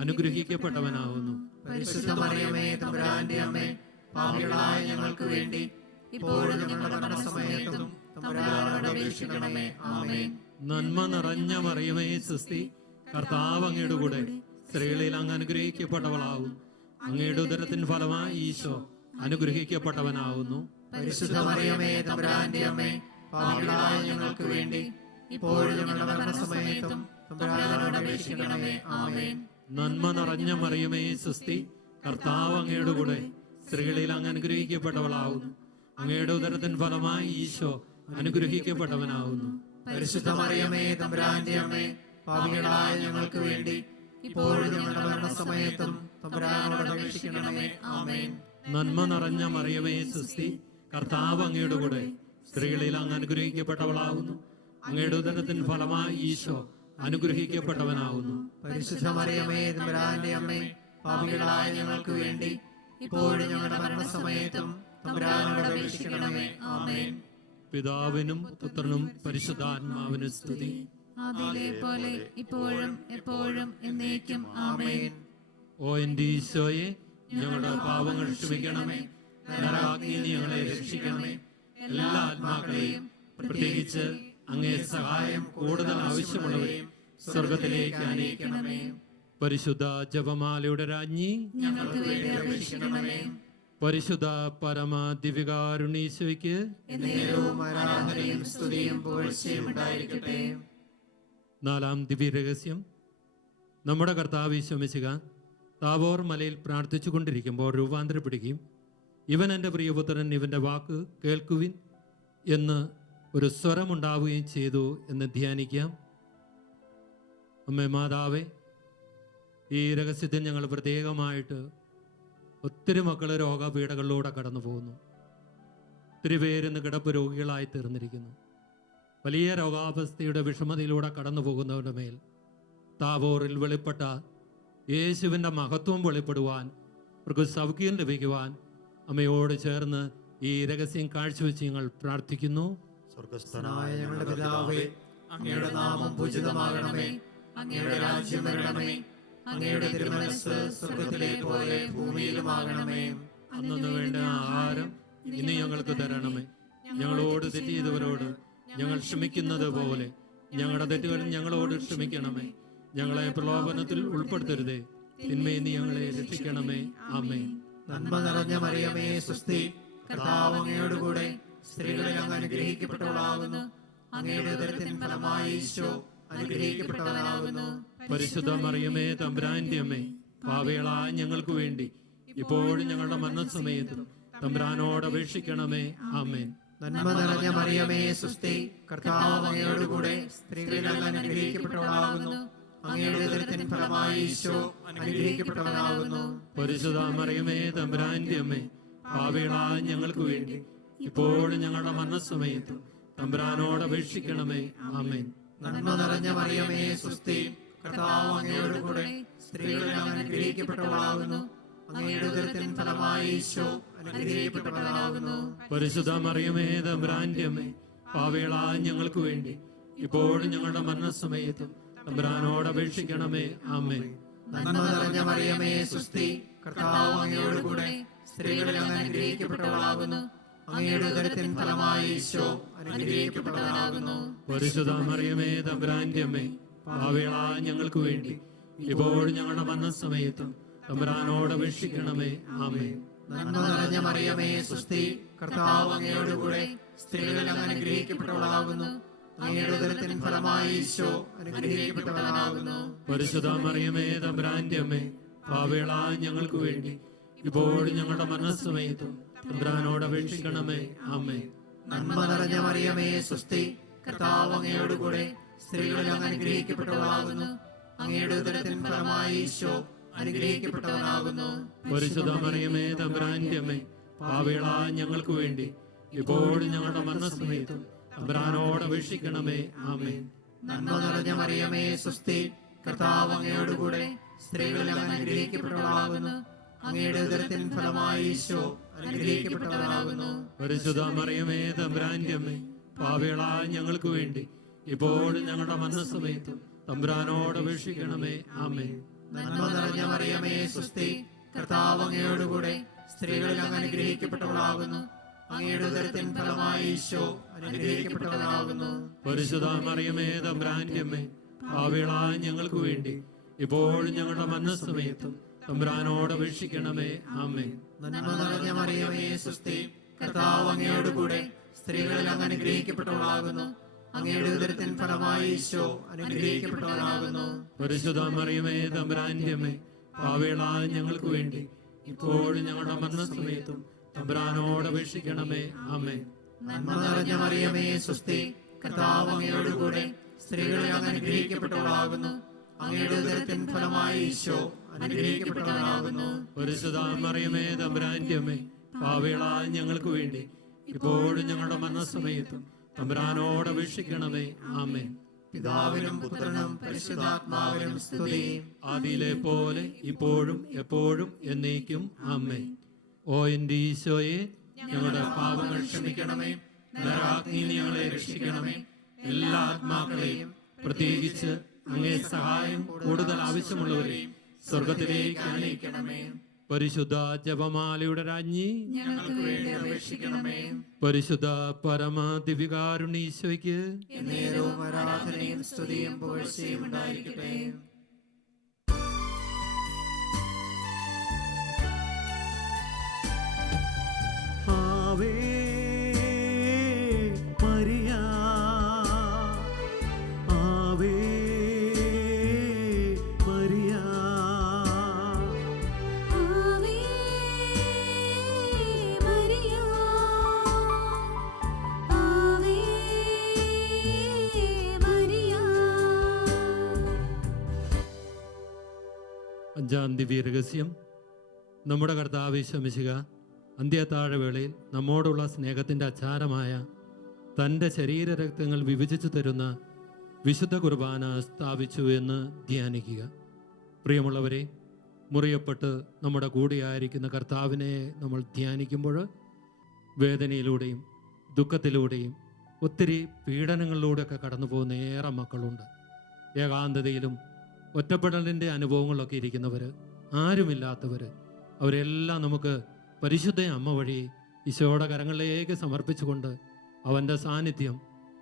അനുഗ്രഹിക്കപ്പെട്ടവനാവുന്നു. പരിശുദ്ധ മറിയമേ തമ്പുരാന്റെ അമ്മേ, പാപികളായ ഞങ്ങൾക്ക് വേണ്ടി ഇപ്പോഴും ഞങ്ങളുടെ മരണസമയത്തും തമ്പുരാനോട് അപേക്ഷിക്കണമേ. ആമേൻ. നന്മ നിറഞ്ഞ മറിയമേ സ്വസ്തി, കർത്താവ് അങ്ങയുടെ കൂടെ, സ്ത്രീകളിൽ അങ്ങ് അനുഗ്രഹിക്കപ്പെട്ടവളാവുന്നു. അങ്ങയുടെ ഉദരത്തിൻ ഫലമായി ഈശോ അനുഗ്രഹിക്കപ്പെട്ടവനാവുന്നു. പരിശുദ്ധ മറിയമേ തമ്പുരാന്റെ അമ്മേ, പാപികളായ ഞങ്ങൾക്ക് വേണ്ടി ഇപ്പോഴും ഞങ്ങളുടെ മരണസമയത്തും തമ്പുരാനോട് അപേക്ഷിക്കണമേ. ആമേൻ. നന്മ നിറഞ്ഞ മറിയമേ സ്വസ്തി, കർത്താവ് അങ്ങയുടെ കൂടെ, സ്ത്രീകളിൽ അങ്ങ് അനുഗ്രഹിക്കപ്പെട്ടവളാവുന്നു. അങ്ങയുടെ ഉദരത്തിൻ ഫലമായി ഈശോ അനുഗ്രഹിക്കപ്പെട്ടവനാവുന്നു. പരിശുദ്ധ മറിയമേ തമ്പുരാന്റെ അമ്മേ, പാപികളായ ഞങ്ങൾക്ക് വേണ്ടി ഇപ്പോഴും ഞങ്ങളുടെ മരണസമയത്തും തമ്പുരാനോട് അപേക്ഷിക്കണമേ. ആമേൻ. നന്മ നിറഞ്ഞ മറിയമേ സ്വസ്തി, കർത്താവ് അങ്ങയുടെ കൂടെ, സ്ത്രീകളിൽ അങ്ങ് അനുഗ്രഹിക്കപ്പെട്ടവളാവുന്നു. അങ്ങയുടെ ഉദരത്തിൻ ഫലമായി ഈശോ അനുഗ്രഹിക്കപ്പെട്ടവനാവുന്നു. പരിശുദ്ധ മറിയമേ തമ്പുരാന്റെ അമ്മേ, പാപികളായ ഞങ്ങൾക്ക് വേണ്ടി ഇപ്പോഴും ഞങ്ങളുടെ മരണസമയത്തും തമ്പുരാനോട് അപേക്ഷിക്കണമേ. ആമേൻ. പിതാവിനും പുത്രനും പരിശുദ്ധാത്മാവിനും സ്തുതി. ആദിയിലെ പോലെ ഇപ്പോഴും എപ്പോഴും എന്നേക്കും. ആമേൻ. ഓ എൻ്റെ ഈശോയെ, ഞങ്ങളുടെ പാപങ്ങൾ ക്ഷമിക്കണമേ. നരകാഗ്നിയിൽ നിന്ന് ഞങ്ങളെ രക്ഷിക്കണമേ. എല്ലാ ആത്മാക്കളെയും, പ്രത്യേകിച്ച് അങ്ങേ സഹായം കൂടുതൽ ആവശ്യമുള്ളവരെയും സ്വർഗത്തിലേക്ക് അനയിക്കണമേ. പരിശുദ്ധ ജപമാലയുടെ രാജ്ഞി, ഞങ്ങൾക്ക് വേണ്ടി അപേക്ഷിക്കണമേ. പരിശുദ്ധ പരമ ദിവ്യകാരുണീശോയ്ക്ക് എന്നേരവും ആരാധനയും സ്തുതിയും പുകഴ്ചയും ഉണ്ടായിരിക്കട്ടെ. നാലാം ദിവ്യരഹസ്യം. നമ്മുടെ കർത്താവ് ഈശോ മിശിഹ താബോർ മലയിൽ പ്രാർത്ഥിച്ചു കൊണ്ടിരിക്കുമ്പോൾ രൂപാന്തരപ്പെടുകയും ഇവൻ എൻ്റെ പ്രിയപുത്രൻ, ഇവൻ്റെ വാക്ക് കേൾക്കുവിൻ എന്ന് ഒരു സ്വരമുണ്ടാവുകയും ചെയ്തു എന്ന് ധ്യാനിക്കാം. അമ്മേ മാതാവേ, ഈ രഹസ്യത്തിൽ ഞങ്ങൾ പ്രത്യേകമായിട്ട് ഒത്തിരി മക്കൾ രോഗപീഠകളിലൂടെ കടന്നു പോകുന്നു. ഒത്തിരി പേരിന്ന് കിടപ്പ് രോഗികളായി തീർന്നിരിക്കുന്നു. വലിയ രോഗാവസ്ഥയുടെ വിഷമതയിലൂടെ കടന്നു പോകുന്നവരുടെ മേൽ താബോറിൽ വെളിപ്പെട്ട യേശുവിൻ്റെ മഹത്വം വെളിപ്പെടുവാൻ, അവർക്ക് സൗഖ്യം ലഭിക്കുവാൻ അമ്മയോട് ചേർന്ന് ഈ രഹസ്യം കാഴ്ചവെച്ച് ഞങ്ങൾ പ്രാർത്ഥിക്കുന്നു. സ്വർഗ്ഗസ്ഥനായ ഞങ്ങളുടെ പിതാവേ, അങ്ങയുടെ നാമം പൂജിതമാകണമേ. അങ്ങയുടെ രാജ്യം വരണമേ. അങ്ങയുടെ തിരുമനസ്സ് സ്വർഗ്ഗത്തിലെ പോലെ ഭൂമിയിലുമാകണമേ. അന്നു വേണ്ട ആഹാരം ഇനി ഞങ്ങൾക്ക് തരണമേ. ഞങ്ങളോട് തെറ്റ് ചെയ്തവരോട് ഞങ്ങൾ ക്ഷമിക്കുന്നത് പോലെ ഞങ്ങളുടെ തെറ്റുകൾ ഞങ്ങളോട് ക്ഷമിക്കണമേ. ഞങ്ങളെ പ്രലോഭനത്തിൽ ഉൾപ്പെടുത്തരുതേ, തിന്മയിൽ നിന്ന് ഞങ്ങളെ രക്ഷിക്കണമേ. ആമേൻ. നന്മ നിറഞ്ഞ മറിയമേ സ്വസ്തി, കർത്താവ് അങ്ങയോട് കൂടെ, സ്ത്രീകളിൽ അങ്ങ് അനുഗ്രഹിക്കപ്പെട്ടവളാകുന്നു. അങ്ങയുടെ ഉദരത്തിൻ ഫലമായി ഈശോ അനുഗ്രഹിക്കപ്പെട്ടവനാകുന്നു. പരിശുദ്ധ മറിയമേ തമ്പുരാന്റെ അമ്മേ, പാപികളായ ഞങ്ങൾക്ക് വേണ്ടി ഇപ്പോഴും ഞങ്ങളുടെ മരണസമയത്തും തമ്പുരാനോട് അപേക്ഷിക്കണമേ. ആമേൻ. നന്മ നിറഞ്ഞ മറിയമേ സ്വസ്തി, കർത്താവ് അങ്ങയോട് കൂടെ, സ്ത്രീകളിൽ അങ്ങ് അനുഗ്രഹിക്കപ്പെട്ടവളാകുന്നു. അങ്ങയുടെ ഉദരത്തിൻ ഫലമായി ഈശോ അനുഗ്രഹിക്കപ്പെട്ടവനാകുന്നു. പരിശുദ്ധ മറിയമേ തമ്പുരാന്റെ അമ്മേ, പാപികളായ ഞങ്ങൾക്ക് വേണ്ടി ഇപ്പോഴും ഞങ്ങളുടെ മരണസമയത്തും തമ്പുരാനോട് അപേക്ഷിക്കണമേ. ആമേൻ. നന്മ നിറഞ്ഞ മറിയമേ സ്വസ്തി, കർത്താവ് അങ്ങയോട് കൂടെ, സ്ത്രീകളിൽ അങ്ങ് അനുഗ്രഹിക്കപ്പെട്ടവളാകുന്നു. അങ്ങയുടെ ഉദരത്തിൻ ഫലമായി ഈശോ അനുഗ്രഹിക്കപ്പെട്ടവനാകുന്നു. പരിശുദ്ധ മറിയമേ തമ്പുരാന്റെ അമ്മേ, പാപികളായ ഞങ്ങൾക്ക് വേണ്ടി ഇപ്പോഴും ഞങ്ങളുടെ മരണസമയത്തും തമ്പുരാനോട് അപേക്ഷിക്കണമേ. ആമേൻ. നന്മ നിറഞ്ഞ മറിയമേ സ്വസ്തി, കർത്താവ് അങ്ങയോട് കൂടെ, സ്ത്രീകളിൽ അങ്ങ് അനുഗ്രഹിക്കപ്പെട്ടവളാകുന്നു. അങ്ങയുടെ ഉദരത്തിൻ ഫലമായി ഈശോ അനുഗ്രഹിക്കപ്പെട്ടവനാകുന്നു. പരിശുദ്ധ മറിയമേ തമ്പുരാന്റെ അമ്മേ, പാപികളായ ഞങ്ങൾക്ക് വേണ്ടി ഇപ്പോഴും ഞങ്ങളുടെ മരണസമയത്തും തമ്പുരാനോട് അപേക്ഷിക്കണമേ. ആമേൻ. നന്മ നിറഞ്ഞ മറിയമേ സ്വസ്തി, കർത്താവ് അങ്ങയോട് കൂടെ, സ്ത്രീകളിൽ അങ്ങ് അനുഗ്രഹിക്കപ്പെട്ടവളാകുന്നു. അങ്ങയുടെ ഉദരത്തിൻ ഫലമായി ഈശോ അനുഗ്രഹിക്കപ്പെട്ടവനാകുന്നു. പരിശുദ്ധ മറിയമേ തമ്പുരാന്റെ അമ്മേ, പാപികളായ ഞങ്ങൾക്ക് വേണ്ടി ഇപ്പോഴും ഞങ്ങളുടെ മരണസമയത്തും തമ്പുരാനോട് അപേക്ഷിക്കണമേ. ആമേൻ. നന്മ നിറഞ്ഞ മറിയമേ സ്വസ്തി, കർത്താവ് അങ്ങയോടുകൂടെ സ്ത്രീകളിൽ അങ്ങ് അനുഗ്രഹിക്കപ്പെട്ടവളാകുന്നു. അങ്ങയുടെ ഉദരത്തിൻ ഫലമായി ഈശോ അനുഗ്രഹിക്കപ്പെട്ടവനാകുന്നു. പരിശുദ്ധ മറിയമേ തമ്പുരാന്റെ അമ്മേ, പാപികളായ ഞങ്ങൾക്ക് വേണ്ടി ഇപ്പോഴും ഞങ്ങളുടെ മരണസമയത്തും തമ്പുരാനോട് അപേക്ഷിക്കണമേ. ആമേൻ. നന്മ നിറഞ്ഞ മറിയമേ സ്വസ്തി, കർത്താവ് അങ്ങയോടുകൂടെ സ്ത്രീകളിൽ അങ്ങ് അനുഗ്രഹിക്കപ്പെട്ടവളാകുന്നു. അങ്ങയുടെ ഉദരത്തിൻ ഫലമായി ഈശോ അനുഗ്രഹിക്കപ്പെട്ടവനാകുന്നു. പരിശുദ്ധ മറിയമേ തമ്പുരാന്റെ അമ്മേ, പാപികളായ ഞങ്ങൾക്ക് വേണ്ടി ഇപ്പോഴും ഞങ്ങളുടെ മരണസമയത്തും തമ്പുരാനോട് അപേക്ഷിക്കണമേ. ആമേൻ. നന്മ നിറഞ്ഞ മറിയമേ സ്വസ്തി, കർത്താവ് അങ്ങയോടുകൂടെ സ്ത്രീകളിൽ അങ്ങ് അനുഗ്രഹിക്കപ്പെട്ടവളാകുന്നു. അങ്ങയുടെ ഉദരത്തിൻ ഫലമായി ഈശോ അനുഗ്രഹിക്കപ്പെട്ടവനാകുന്നു. പരിശുദ്ധ മറിയമേ തമ്പുരാന്റെ അമ്മേ, പാപികളായ ഞങ്ങൾക്ക് വേണ്ടി ഇപ്പോഴും ഞങ്ങളുടെ മരണസമയത്തും തമ്പുരാനോട് അപേക്ഷിക്കണമേ. ആമേൻ. നന്മ നിറഞ്ഞ മറിയമേ സ്വസ്തി, കർത്താവ് അങ്ങയോടുകൂടെ സ്ത്രീകളിൽ അങ്ങ് അനുഗ്രഹിക്കപ്പെട്ടവളാകുന്നു. അങ്ങയുടെ ഉദരത്തിൻ ഫലമായി ഈശോ അനുഗ്രഹിക്കപ്പെട്ടവനാകുന്നു. പരിശുദ്ധ മറിയമേ തമ്പുരാന്റെ അമ്മേ, പാപികളായ ഞങ്ങൾക്ക് വേണ്ടി ഇപ്പോഴും ഞങ്ങളുടെ മരണസമയത്തും തമ്പുരാനോട് അപേക്ഷിക്കണമേ. ആമേൻ. നന്മ നിറഞ്ഞ മറിയമേ സ്വസ്തി, കർത്താവ് അങ്ങയോടുകൂടെ സ്ത്രീകളിൽ അങ്ങ് അനുഗ്രഹിക്കപ്പെട്ടവളാകുന്നു. അങ്ങയുടെ ഉദരത്തിൻ ഫലമായി ഈശോ അനുഗ്രഹിക്കപ്പെട്ടവനാകുന്നു. പരിശുദ്ധ മറിയമേ തമ്പുരാന്റെ അമ്മേ, പാപികളായ ഞങ്ങൾക്ക് വേണ്ടി ഇപ്പോഴും ഞങ്ങളുടെ മരണസമയത്തും തമ്പുരാനോട് അപേക്ഷിക്കണമേ. ആമേൻ. പിതാവിനും പുത്രനും പരിശുദ്ധാത്മാവിനും സ്തുതി. ആദിയിലെ പോലെ ഇപ്പോഴും എപ്പോഴും എന്നേക്കും. ആമേൻ. ഓ എന്റെ ഈശോയെ, ഞങ്ങളുടെ പാപങ്ങൾ ക്ഷമിക്കണമേ. നരകാഗ്നിയിൽ ഞങ്ങളെ രക്ഷിക്കണമേ. എല്ലാ ആത്മാക്കളെയും പ്രത്യേകിച്ച് അങ്ങേ സഹായം കൂടുതൽ ആവശ്യമുള്ളവരെയും സ്വർഗത്തിലേക്ക് അനയിക്കണമേ. പരിശുദ്ധ ജപമാലയുടെ രാജ്ഞി, ഞങ്ങൾക്ക് വേണ്ടി അപേക്ഷിക്കണമേ. പരിശുദ്ധ പരമ ദിവ്യകാരുണ്യീശോയ്ക്ക് നേരവും ആരാധനയും സ്തുതിയും പുകഴ്ചയും ഉണ്ടായിരിക്കട്ടെ. Ave Maria, Ave Maria, Ave Maria, Ave Maria. അഞ്ചാം ദിവ്യരഹസ്യം. നമ്മുടെ കർത്താവ് യേശു മിശിഹ അന്ത്യത്താഴവേളയിൽ നമ്മോടുള്ള സ്നേഹത്തിൻ്റെ അച്ചാരമായ തൻ്റെ ശരീരരക്തങ്ങൾ വിഭജിച്ചു തരുന്ന വിശുദ്ധ കുർബാന സ്ഥാപിച്ചു എന്ന് ധ്യാനിക്കുക. പ്രിയമുള്ളവരെ, മുറിയപ്പെട്ട് നമ്മുടെ കൂടെയായിരിക്കുന്ന കർത്താവിനെ നമ്മൾ ധ്യാനിക്കുമ്പോൾ വേദനയിലൂടെയും ദുഃഖത്തിലൂടെയും ഒത്തിരി പീഡനങ്ങളിലൂടെയൊക്കെ കടന്നു പോകുന്ന ഏറെ മക്കളുണ്ട്. ഏകാന്തതയിലും ഒറ്റപ്പെടലിൻ്റെ അനുഭവങ്ങളിലൊക്കെ ഇരിക്കുന്നവർ, ആരുമില്ലാത്തവർ, അവരെല്ലാം നമുക്ക് പരിശുദ്ധ അമ്മ വഴി ഈശോയുടെ കരങ്ങളിലേക്ക് സമർപ്പിച്ചുകൊണ്ട് അവൻ്റെ സാന്നിധ്യം,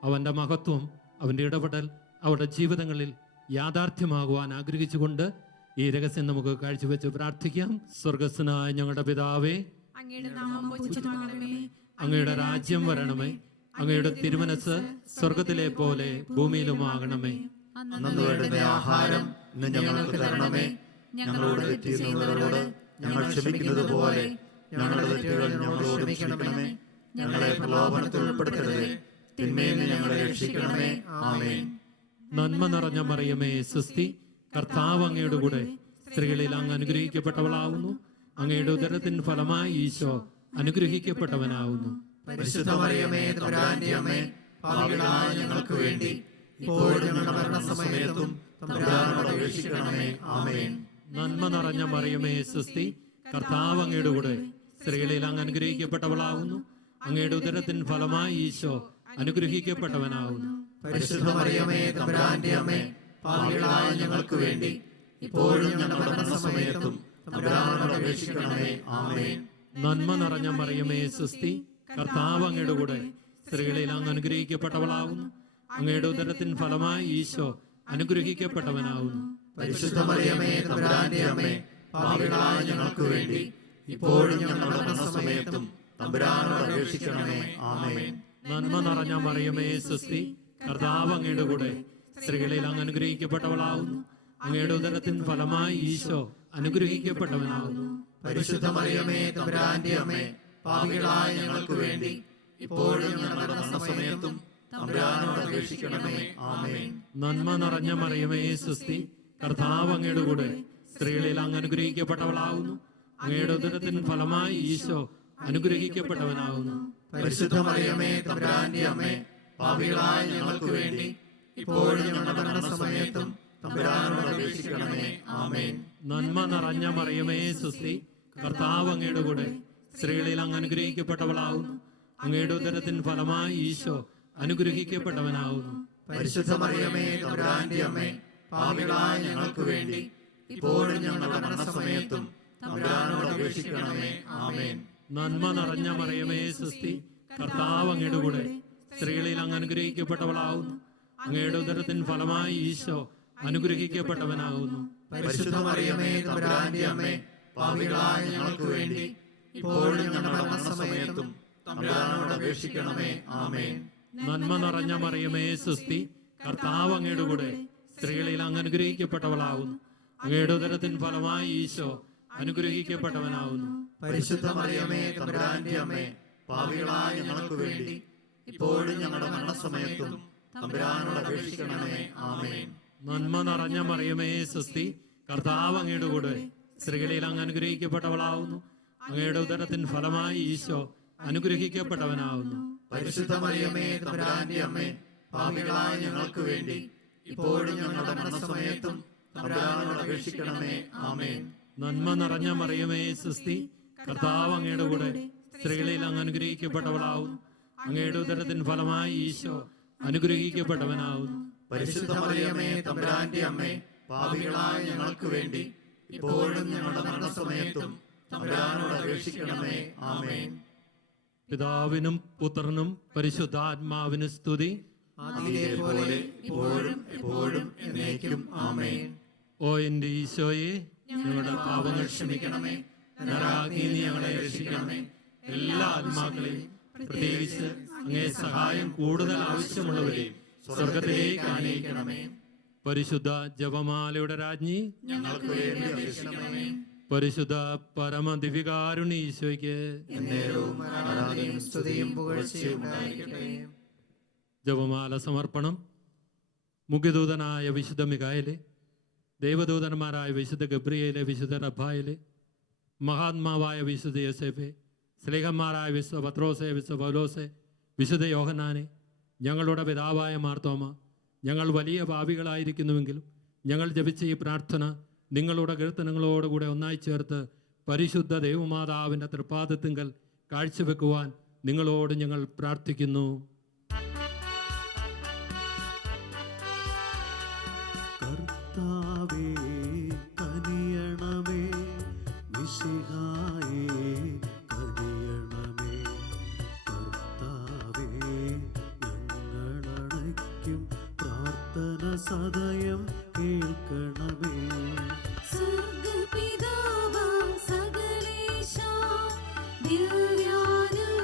അവൻ്റെ മഹത്വം, അവൻ്റെ ഇടപെടൽ അവരുടെ ജീവിതങ്ങളിൽ യാഥാർത്ഥ്യമാകുവാൻ ആഗ്രഹിച്ചുകൊണ്ട് ഈ രഹസ്യം നമുക്ക് കാഴ്ചവെച്ച് പ്രാർത്ഥിക്കാം. സ്വർഗസ്ഥനായ ഞങ്ങളുടെ പിതാവേ, അങ്ങയുടെ നാമം പൂജിതമാകണമേ. അങ്ങയുടെ രാജ്യം വരണമേ. അങ്ങയുടെ തിരുമനസ് സ്വർഗത്തിലെ പോലെ ഭൂമിയിലുമാകണമേ. അന്നു വേണ്ടുന്ന ആഹാരം ഇന്ന് ഞങ്ങൾക്ക് തരണമേ. ഞങ്ങളോട് തെറ്റ് ചെയ്യുന്നവരോട് ഞങ്ങൾ ക്ഷമിക്കുന്നത് പോലെ ഞങ്ങളുടെ തെറ്റുകൾ ഞങ്ങളോട് ക്ഷമിക്കണമേ. ഞങ്ങളെ പ്രലോഭനത്തിൽ ഉൾപ്പെടുത്തരുതേ, തിന്മയിൽ നിന്ന് ഞങ്ങളെ രക്ഷിക്കണമേ. ആമേൻ. നന്മ നിറഞ്ഞ മറിയമേ സുസ്തി, കർത്താവ് അങ്ങയുടെ കൂടെ സ്ത്രീകളിൽ അങ്ങ് അനുഗ്രഹിക്കപ്പെട്ടവളാവുന്നു. അങ്ങയുടെ ഉദരത്തിൻ ഫലമായി ഈശോ അനുഗ്രഹിക്കപ്പെട്ടവനാവുന്നു. പരിശുദ്ധ മറിയമേ തമ്പുരാന്റെ അമ്മേ, പാപികളായ ഞങ്ങൾക്ക് വേണ്ടി ഇപ്പോഴും ഞങ്ങളുടെ മരണസമയത്തും തമ്പുരാനോട് അപേക്ഷിക്കണമേ. ആമേൻ. നന്മ നിറഞ്ഞ മറിയമേ സുസ്തി, കർത്താവ് അങ്ങയുടെ കൂടെ സ്ത്രീകളിൽ അങ്ങ് അനുഗ്രഹിക്കപ്പെട്ടവളാവുന്നു. അങ്ങയുടെ ഉദരത്തിൻ ഫലമായി ഈശോ അനുഗ്രഹിക്കപ്പെട്ടവനാവുന്നു. പരിശുദ്ധ മറിയമേ തമ്പുരാന്റെ അമ്മേ, പാപികളായ ഞങ്ങൾക്ക് വേണ്ടി ഇപ്പോഴും ഞങ്ങളുടെ മരണസമയത്തും തമ്പുരാനോട് അപേക്ഷിക്കണമേ. ആമേൻ. നന്മ നിറഞ്ഞ മറിയമേ സുസ്തി, കർത്താവ് അങ്ങയുടെ കൂടെ സ്ത്രീകളിൽ അങ്ങ് അനുഗ്രഹിക്കപ്പെട്ടവളാവുന്നു. അങ്ങയുടെ ഉദരത്തിൻ ഫലമായി ഈശോ അനുഗ്രഹിക്കപ്പെട്ടവനാവുന്നു. പരിശുദ്ധ മറിയമേ തമ്പുരാന്റെ അമ്മേ, പാപികളായ ഞങ്ങൾക്ക് വേണ്ടി ഇപ്പോഴും ഞങ്ങളുടെ മരണസമയത്തും തമ്പുരാനോട് അപേക്ഷിക്കണമേ. ആമേൻ. നന്മ നിറഞ്ഞ മറിയമേ സുസ്തി, കർത്താവ് അങ്ങയുടെ കൂടെ സ്ത്രീകളിൽ അങ്ങ് അനുഗ്രഹിക്കപ്പെട്ടവളാവുന്നു. അങ്ങയുടെ ഉദരത്തിൻ ഫലമായി ഈശോ അനുഗ്രഹിക്കപ്പെട്ടവനാവുന്നു. പരിശുദ്ധ മറിയമേ തമ്പുരാന്റെ അമ്മേ, പാപികളായ ഞങ്ങൾക്ക് വേണ്ടി ഇപ്പോഴും ഞങ്ങളുടെ മരണസമയത്തും തമ്പുരാനോട് അപേക്ഷിക്കണമേ. ആമേൻ. നന്മ നിറഞ്ഞ മറിയമേ സുസ്തി, കർത്താവ് അങ്ങയുടെ കൂടെ സ്ത്രീകളിൽ അങ്ങ് അനുഗ്രഹിക്കപ്പെട്ടവളാകുന്നു. അങ്ങയുടെ ഉദരത്തിന് ഫലമായി ഈശോ അനുഗ്രഹിക്കപ്പെട്ടവനാകുന്നു. പരിശുദ്ധ മറിയമേ തമ്പുരാന്റെ അമ്മേ, പാപികളായ ഞങ്ങൾക്ക് വേണ്ടി ഇപ്പോഴും ഞങ്ങളുടെ മരണസമയത്തും തമ്പുരാനോട് അപേക്ഷിക്കണമേ. ആമേൻ. നന്മ നിറഞ്ഞ മറിയമേ സുസ്തി, കർത്താവ് അങ്ങയുടെ കൂടെ സ്ത്രീകളിൽ അങ്ങ് അനുഗ്രഹിക്കപ്പെട്ടവളാകുന്നു. അങ്ങയുടെ ഉദരത്തിന് ഫലമായി ഈശോ അനുഗ്രഹിക്കപ്പെട്ടവനാകുന്നു. പരിശുദ്ധ മറിയമേ തമ്പുരാന്റെ അമ്മേ, പാപികളായ ഞങ്ങൾക്ക് വേണ്ടി ഇപ്പോഴും ഞങ്ങളുടെ മരണസമയത്തും തമ്പുരാനോട് അപേക്ഷിക്കണമേ. ആമേൻ. നന്മ നിറഞ്ഞ മറിയമേ സുസ്തി, കർത്താവ് അങ്ങയുടെ കൂടെ സ്ത്രീകളിൽ അങ്ങ് അനുഗ്രഹിക്കപ്പെട്ടവളാകുന്നു. അങ്ങയുടെ ഉദരത്തിന് ഫലമായി ഈശോ അനുഗ്രഹിക്കപ്പെട്ടവനാകുന്നു. പരിശുദ്ധ മറിയമേ തമ്പുരാന്റെ അമ്മേ, പാപികളായ ഞങ്ങൾക്ക് വേണ്ടി ഇപ്പോഴും ഞങ്ങളുടെ മരണസമയത്തും തമ്പുരാനോട് അപേക്ഷിക്കണമേ. ആമേൻ. നന്മ നിറഞ്ഞ മറിയമേ സുസ്തി, കർത്താവ് അങ്ങയുടെ കൂടെ സ്ത്രീകളിൽ അങ്ങ് അനുഗ്രഹിക്കപ്പെട്ടവളാകുന്നു. അങ്ങയുടെ ഉദരത്തിന് ഫലമായി ഈശോ അനുഗ്രഹിക്കപ്പെട്ടവനാകുന്നു. പരിശുദ്ധ മറിയമേ തമ്പുരാന്റെ അമ്മേ, പാപികളായ ഞങ്ങൾക്ക് വേണ്ടി ഇപ്പോഴും ഞങ്ങളുടെ മരണസമയത്തും തമ്പുരാനോട് അപേക്ഷിക്കണമേ. ആമേൻ. നന്മ നിറഞ്ഞ മറിയമേ സുസ്തി, കർത്താവ് അങ്ങയുടെ കൂടെ സ്ത്രീകളിൽ അങ്ങ് അനുഗ്രഹിക്കപ്പെട്ടവളാകുന്നു. അങ്ങയുടെ ഉദരത്തിന് ഫലമായി ഈശോ അനുഗ്രഹിക്കപ്പെട്ടവനാകുന്നു. പരിശുദ്ധ മറിയമേ തമ്പുരാന്റെ അമ്മേ, പാപികളായ ഞങ്ങൾക്ക് വേണ്ടി ഇപ്പോഴും ഞങ്ങളുടെ മരണസമയത്തും തമ്പുരാനോട് അപേക്ഷിക്കണമേ. ആമേൻ. നന്മ നിറഞ്ഞ മറിയമേ സുസ്തി, കർത്താവ് അങ്ങയുടെ കൂടെ സ്ത്രീകളിൽ അങ്ങ് അനുഗ്രഹിക്കപ്പെട്ടവളാകുന്നു. അങ്ങയുടെ ഉദരത്തിന് ഫലമായി ഈശോ അനുഗ്രഹിക്കപ്പെട്ടവനാകുന്നു. പരിശുദ്ധ മറിയമേ തമ്പുരാന്റെ അമ്മേ, പാപികളായ ഞങ്ങൾക്ക് വേണ്ടി ഇപ്പോഴും ഞങ്ങളുടെ മരണസമയത്തും തമ്പുരാനോട് അപേക്ഷിക്കണമേ. ആമേൻ. പിതാവിനും പുത്രനും പരിശുദ്ധാത്മാവിനും സ്തുതി. ആദിയിലെപ്പോലെ ഇപ്പോഴും എപ്പോഴും എന്നേക്കും. ആമേൻ. ഓ എന്റെ ഈശോയെ, ഞങ്ങളുടെ പാപങ്ങൾ ക്ഷമിക്കണമേ. നരകാഗ്നിയിൽ നിന്ന് ഞങ്ങളെ രക്ഷിക്കണമേ. എല്ലാ ആത്മാക്കളെയും പ്രത്യേകിച്ച് അങ്ങേ സഹായം കൂടുതൽ ആവശ്യമുള്ളവരെയും സ്വർഗത്തിലേക്ക് ആനയിക്കണമേ. പരിശുദ്ധ ജപമാലയുടെ രാജ്ഞി, ഞങ്ങൾക്ക് വേണ്ടി അപേക്ഷിക്കണമേ. പരിശുദ്ധ പരമദിവികാരുണ്യ ഈശോയ്ക്ക് എന്നേരവും ആരാധനയും സ്തുതിയും പുകഴ്ചയും ഉണ്ടായിരിക്കട്ടെ. ജപമാല സമർപ്പണം. മുഖ്യദൂതനായ വിശുദ്ധ മിഖായേലെ, ദേവദൂതന്മാരായ വിശുദ്ധ ഗബ്രിയേലെ, വിശുദ്ധ റഫായേലെ, മഹാത്മാവായ വിശുദ്ധ യോസേഫെ, സ്ലേഹന്മാരായ വിശുദ്ധ പത്രോസെ, വിശുദ്ധ പൗലോസെ, വിശുദ്ധ യോഹന്നാനെ, ഞങ്ങളുടെ പിതാവായ മാർത്തോമ, ഞങ്ങൾ വലിയ പാപികളായിരിക്കുന്നുവെങ്കിലും ഞങ്ങൾ ജപിച്ച ഈ പ്രാർത്ഥന നിങ്ങളുടെ കീർത്തനങ്ങളോടുകൂടെ ഒന്നായി ചേർത്ത് പരിശുദ്ധ ദൈവമാതാവിൻ്റെ തൃപ്പാദത്തിങ്കൽ കാഴ്ചവെക്കുവാൻ നിങ്ങളോട് ഞങ്ങൾ പ്രാർത്ഥിക്കുന്നു. കർത്താവേ കനിയണമേ, മിശിഹായേ കനിയണമേ. കർത്താവേ ഞങ്ങളണയ്ക്കും പ്രാർത്ഥന സദയം കേൾക്കണമേ. സ്വർഗ്ഗപിതാവാം സകലേശാ, ദിവ്യാനുഗ്രഹമേകണമേ.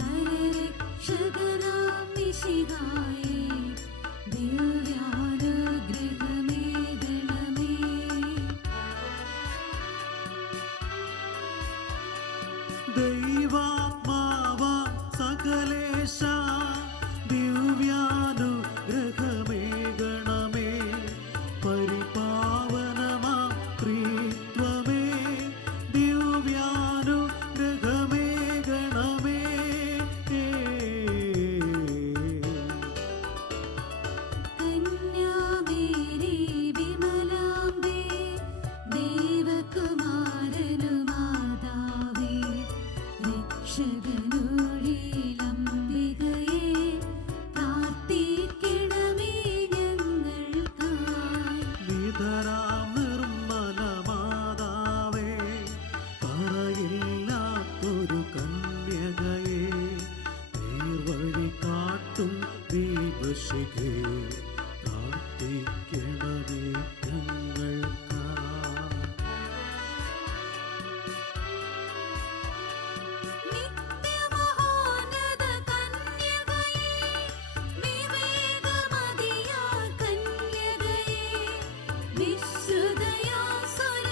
നരരക്ഷകനാം മിശിഹായേ, ദിവ്യാനുഗ്രഹമേകണമേ. ദൈവാത്മാവാം സകലേശാ, ദിവ്യാനുഗ്രഹമേകണമേ. പരിപാവനമാം ത്രിത്വമേ, ദിവ്യാനുഗ്രഹമേകണമേ. കന്യാമേരി വിമലാംബേ, ദേവകുമാരനുമാതാവേ, രക്ഷകനൊഴിയിലംബികയേ, പ്രാർത്ഥിക്കണമേ ഞങ്ങൾക്കായി. വിധരാം നിർമ്മല മാതാവേ, പറയില്ലാത്തൊരു കന്യകയെ, നേർവഴി കാട്ടും ദീപശിഖേ, പ്രാർത്ഥിക്കണമേ ഞങ്ങൾക്കായി. നിത്യമഹോന്നത കന്യകയേ, വിവേകമതിയാ കന്യകയേ, വിശുദ്ധയാ സ്വരൂപിണിയേ,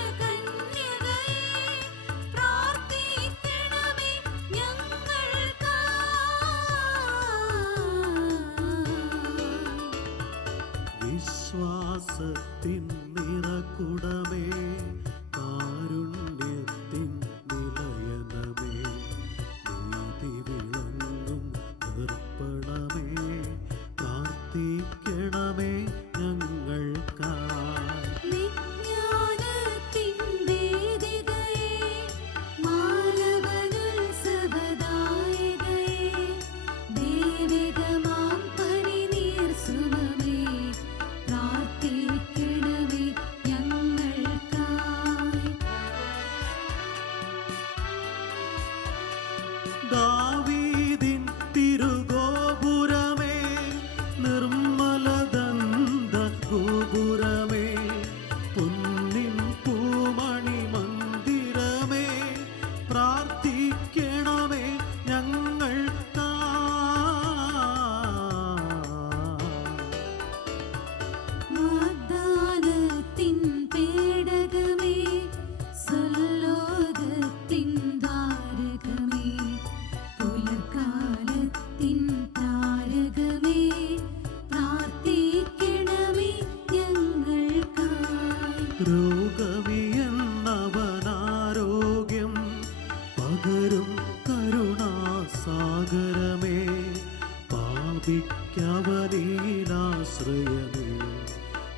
പ്രാപിക്കവനീലാശ്രയമേ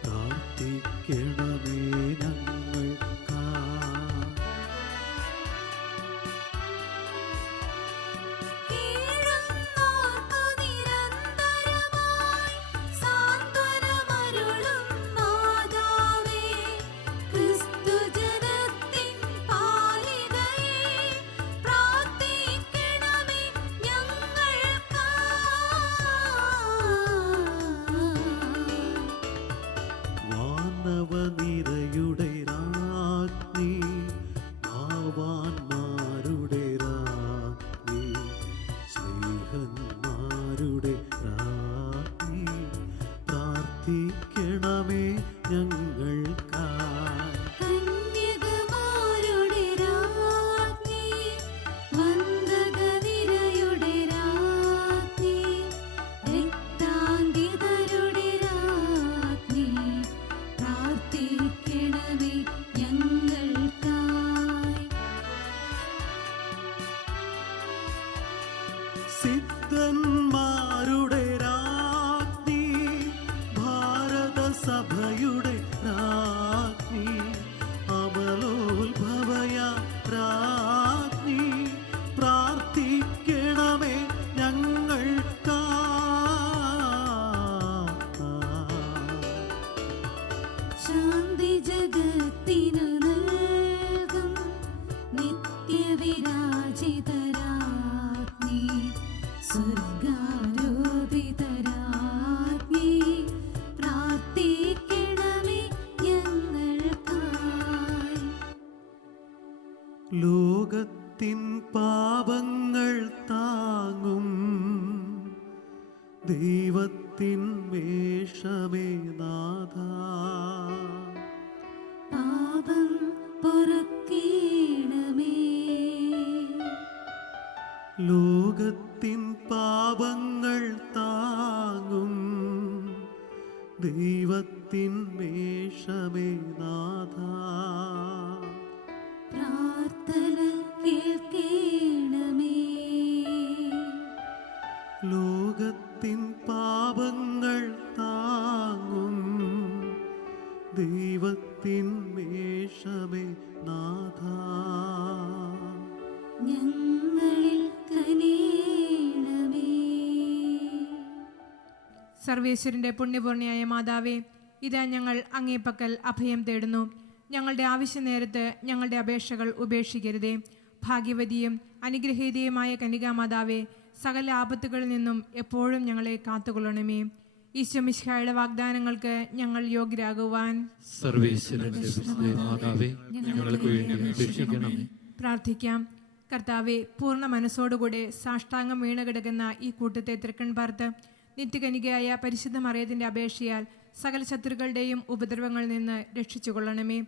പ്രാർത്ഥിക്കണമേ ഞങ്ങൾക്കാ. കീഴുന്നോർക്കു നിരന്തരമായി സാന്ത്വനമരുളും മാതാവേ, ക്രിസ്തുജനത്തിൻ പാലികയേ, പ്രാർത്ഥിക്കണമേ ഞങ്ങൾക്കായി. വാനവനിരയുടെ രാജ്ഞി, ഭാവാന്മാരുടെ രാജ്ഞി, സ്നേഹന്മാരുടെ രാജ്ഞി, പ്രാർത്ഥിക്കണമേ ഞങ്ങൾക്കായി. കന്യകമാരുടെ രാജ്ഞി, വന്ദകനിരയുടെ രാജ്ഞി, രക്താംഗിതരുടെ രാജ്ഞി, പ്രാർത്ഥിക്കണമേ ഞങ്ങൾക്കായി. സിദ്ധന്മാരുടെ രാജ്ഞി, ഭാരതസഭയുടെ രാജ്ഞി, അമലോത്ഭവയ രാജ്ഞി, പ്രാർത്ഥിക്കണമേ ഞങ്ങൾക്കായി. ശാന്തി ജഗത്തിനു നൽകും നിത്യവിരാജിതരാജ്ഞി, സ്വർഗാരോപിതരാജ്ഞി, പ്രാർത്ഥിക്കണമേ ഞങ്ങൾക്കായി. ലോകത്തിൻ പാപങ്ങൾ താങ്ങും ദൈവത്തിൻ മേഷമേ നാഥ, പാപം പൊറുക്കണമേ. ലോകത്തിൻ പാപങ്ങൾ താങ്ങും ദൈവത്തിൻ മേഷമേ നാഥ, പ്രാർത്ഥന കേൾക്കണമേ. ലോകത്തിൻ പാപങ്ങൾ താങ്ങും ദൈവത്തിൻ മേഷമേ നാഥ, ഞങ്ങളിൽ കനിയണമേ. സർവേശ്വരന്റെ പുണ്യപൂർണിയായ മാതാവേ, ഇതാ ഞങ്ങൾ അങ്ങേ പക്കൽ അഭയം തേടുന്നു. ഞങ്ങളുടെ ആവശ്യ നേരത്ത് ഞങ്ങളുടെ അപേക്ഷകൾ ഉപേക്ഷിക്കരുതേ. ഭാഗ്യവതിയും അനുഗ്രഹീതയുമായ കന്യകാമാതാവേ, സകല ആപത്തുകളിൽ നിന്നും എപ്പോഴും ഞങ്ങളെ കാത്തുകൊള്ളണമേ. ഈശോ മിശിഹായുടെ വാഗ്ദാനങ്ങൾക്ക് ഞങ്ങൾ യോഗ്യരാകുവാൻ സർവേശ്വരന്റെ വിശുദ്ധ മാതാവേ, ഞങ്ങൾക്ക് വേണ്ടി അപേക്ഷിക്കണമേ. പ്രാർത്ഥിക്കാം. കർത്താവെ, പൂർണ്ണ മനസ്സോടുകൂടെ സാഷ്ടാംഗം വീണുകിടക്കുന്ന ഈ കൂട്ടത്തെ തൃക്കൺ പാർത്ത് നിത്യകനികയായ പരിശുദ്ധ മറിയത്തിൻ്റെ അപേക്ഷയാൽ സകല ശത്രുക്കളുടെയും ഉപദ്രവങ്ങളിൽ നിന്ന് രക്ഷിച്ചുകൊള്ളണമേ.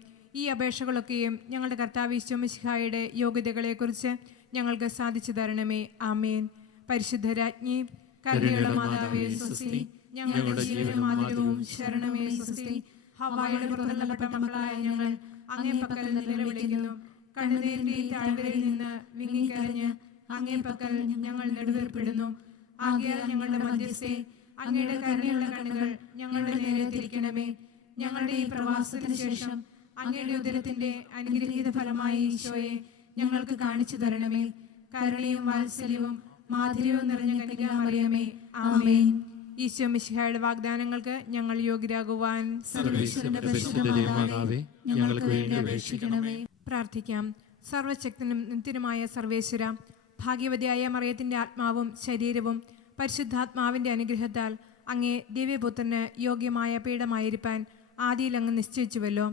ഈ അപേക്ഷകളൊക്കെയും ഞങ്ങളുടെ കർത്താവ് ഈശോ മിശിഹായുടെ യോഗ്യതകളെക്കുറിച്ച് ഞങ്ങൾക്ക് സാധിച്ചു തരണമേ. ആമേൻ. പരിശുദ്ധ രാജ്ഞി, കരുണയുള്ള മാതാവേ സ്വസ്തി, ഞങ്ങളുടെ ജീവനും ആദരവും ശരണമേ സ്വസ്തി. ഹവ്വായുടെ പുറന്തള്ളപ്പെട്ട മക്കളായ ഞങ്ങൾ അങ്ങേ പക്കൽ നിലവിളിക്കുന്നു. കണ്ണുനീരിന്റെ ഈ താഴ്വരയിൽ നിന്ന് വിങ്ങിക്കരഞ്ഞ് അങ്ങേ പക്കൽ ഞങ്ങൾ നെടുവേർപ്പെടുന്നു. ആകയാൽ ഞങ്ങളുടെ മധ്യസ്ഥെ, അങ്ങയുടെ കരുണയുള്ള കണ്ണുകൾ ഞങ്ങളുടെ നേരെ തിരിക്കണമേ. ഞങ്ങളുടെ ഈ പ്രവാസത്തിന് ശേഷം അങ്ങയുടെ ഉദരത്തിന്റെ അനുഗ്രഹീത ഫലമായ ഈശോയെ ഞങ്ങൾക്ക് കാണിച്ചു തരണമേ. കരുണയും വാത്സല്യവും മാധുര്യവും നിറഞ്ഞ കന്യകാമറിയമേ, ആമേൻ. ഈശോ മിശിഹായുടെ വാഗ്ദാനങ്ങൾക്ക് ഞങ്ങൾ യോഗ്യരാകുവാൻ സർവേശ്വരന്റെ പരിശുദ്ധ മാതാവേ, ഞങ്ങൾക്ക് വേണ്ടി അപേക്ഷിക്കണമേ. പ്രാർത്ഥിക്കാം. സർവശക്തനും നിത്യനുമായ സർവേശ്വര, ഭാഗ്യവതിയായ മറിയത്തിന്റെ ആത്മാവും ശരീരവും പരിശുദ്ധാത്മാവിന്റെ അനുഗ്രഹത്താൽ അങ്ങേ ദിവ്യപുത്രന് യോഗ്യമായ പീഠമായിരിക്കാൻ ആദിയിൽ അങ്ങ് നിശ്ചയിച്ചുവല്ലോ.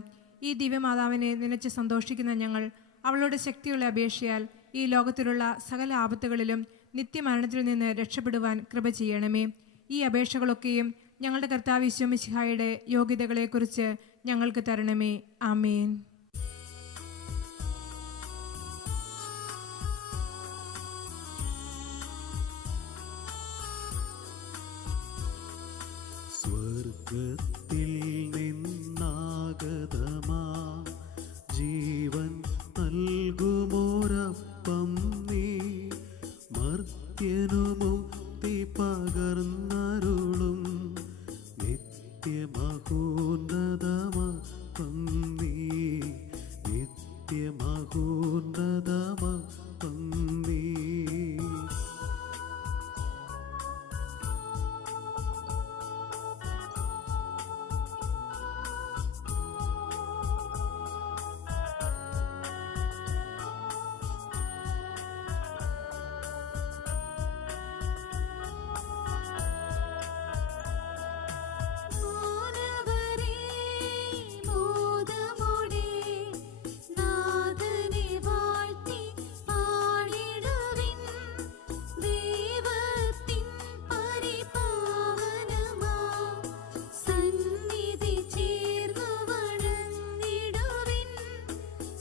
ഈ ദിവ്യമാതാവിനെ നനച്ച് സന്തോഷിക്കുന്ന ഞങ്ങൾ അവളുടെ ശക്തിയുള്ള അപേക്ഷയാൽ ഈ ലോകത്തിലുള്ള സകല ആപത്തുകളിലും നിത്യമരണത്തിൽ നിന്ന് രക്ഷപ്പെടുവാൻ കൃപ ചെയ്യണമേ. ഈ അപേക്ഷകളൊക്കെയും ഞങ്ങളുടെ കർത്താവ് ഈശോ മിശിഹായുടെ യോഗ്യതകളെക്കുറിച്ച് ഞങ്ങൾക്ക് തരണമേ. ആമേൻ. സ്വർഗത്തിൽ നിന്നാഗതമാ ജീവൻ നൽകുമോരപ്പം നീ, മർത്യനു മുക്തിയേകുവാനായി മുക്തി പകർന്നരുളും നിത്യമഹോന്നതമപ്പം നീ, നിത്യമഹോന്നതമപ്പം നീ. മാനവരേ മോദമോടെ നാഥനെ വാഴ്ത്തി പാടിടുവിൻ. ദൈവത്തിൻ പരിപാവനമാ സന്നിധി ചേർന്നു വണങ്ങിടുവിൻ.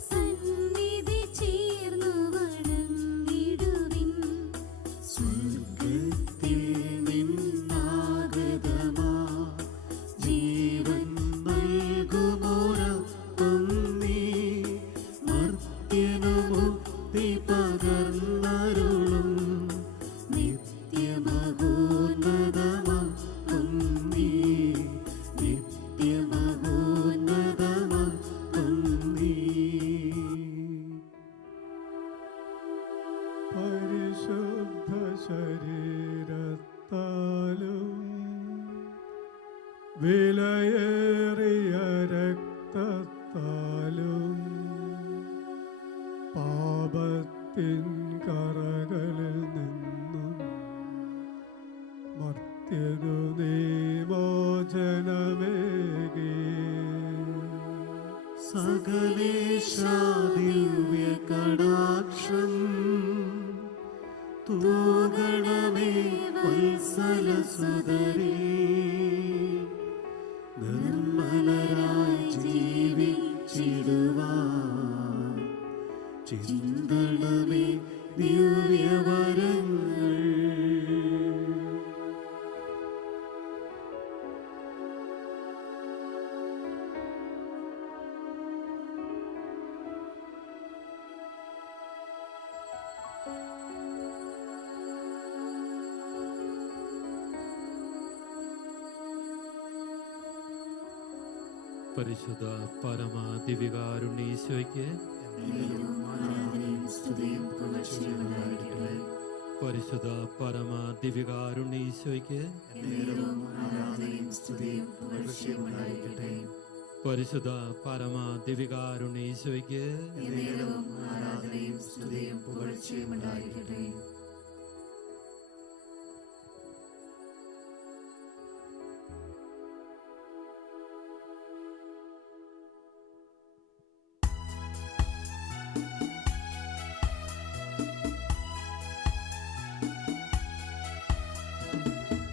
സന്നിധി ചേർന്നു വണങ്ങിടുവിൻ. സ്വർഗ്ഗത്തിൽ നിന്നാഗതമാ ജീവൻ നൽകുമോരപ്പം നീ, മർത്യനു മുക്തി പകർന്നരുളും നിത്യമഹോന്നതമപ്പം നീ, നിത്യമഹോന്നതമപ്പം നീ. പരിശുദ്ധ ശരീരത്താലും വിലയേറിയ രക്തത്താലും പാപത്തിൻ കറകളിൽ നിന്നും മർത്യനു നീ മോചനമേകി. സകലേശാ ദിവ്യ കടാക്ഷം തൂകണമേ വത്സലസുതരേ, നിർമ്മലരായി ജീവിച്ചിടുവാൻ ചിന്തണമേ ദിവ്യവരങ്ങൾ. പരിശുദ്ധ പരമ ദിവ്യകാരുണ്യേശ്വയ്ക്ക് എന്നേരവും ആരാധനയും സ്തുതിയും പുകഴ്ചയും ഉണ്ടായിരിക്കട്ടെ. പരിശുദ്ധ പരമ ദിവ്യകാരുണ്യേശ്വയ്ക്ക് എന്നേരവും ആരാധനയും സ്തുതിയും പുകഴ്ചയും ഉണ്ടായിരിക്കട്ടെ. പരിശുദ്ധ പരമ ദിവ്യകാരുണ്യേശ്വയ്ക്ക് എന്നേരവും ആരാധനയും സ്തുതിയും പുകഴ്ചയും ഉണ്ടായിരിക്കട്ടെ.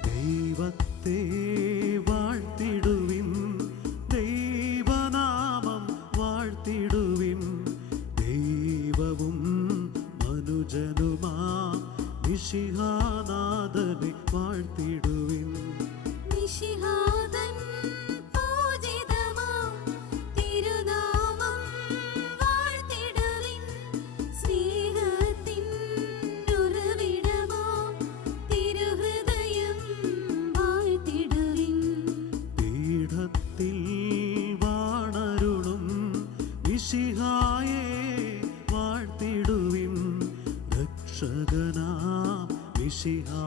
ദൈവത്തെ വാഴ്ത്തിടുവിൻ, ദൈവനാമം വാഴ്ത്തിടുവിൻ. ദൈവവും മനുജനുമാ മിശിഹാനാഥനെ വാഴ്ത്തിടുവിൻ. മിശിഹാതൻ പൂജിതമാം തിരുനാമം വാഴ്ത്തിടുവിൻ. സ്നേഹത്തിൻ ഉറവിടമാം തിരുഹൃദയം വാഴ്ത്തിടുവിൻ. പീഠത്തിൽ വാണരുളും മിശിഹായെ വാഴ്ത്തിടുവിൻ. രക്ഷകനാം മിശിഹാ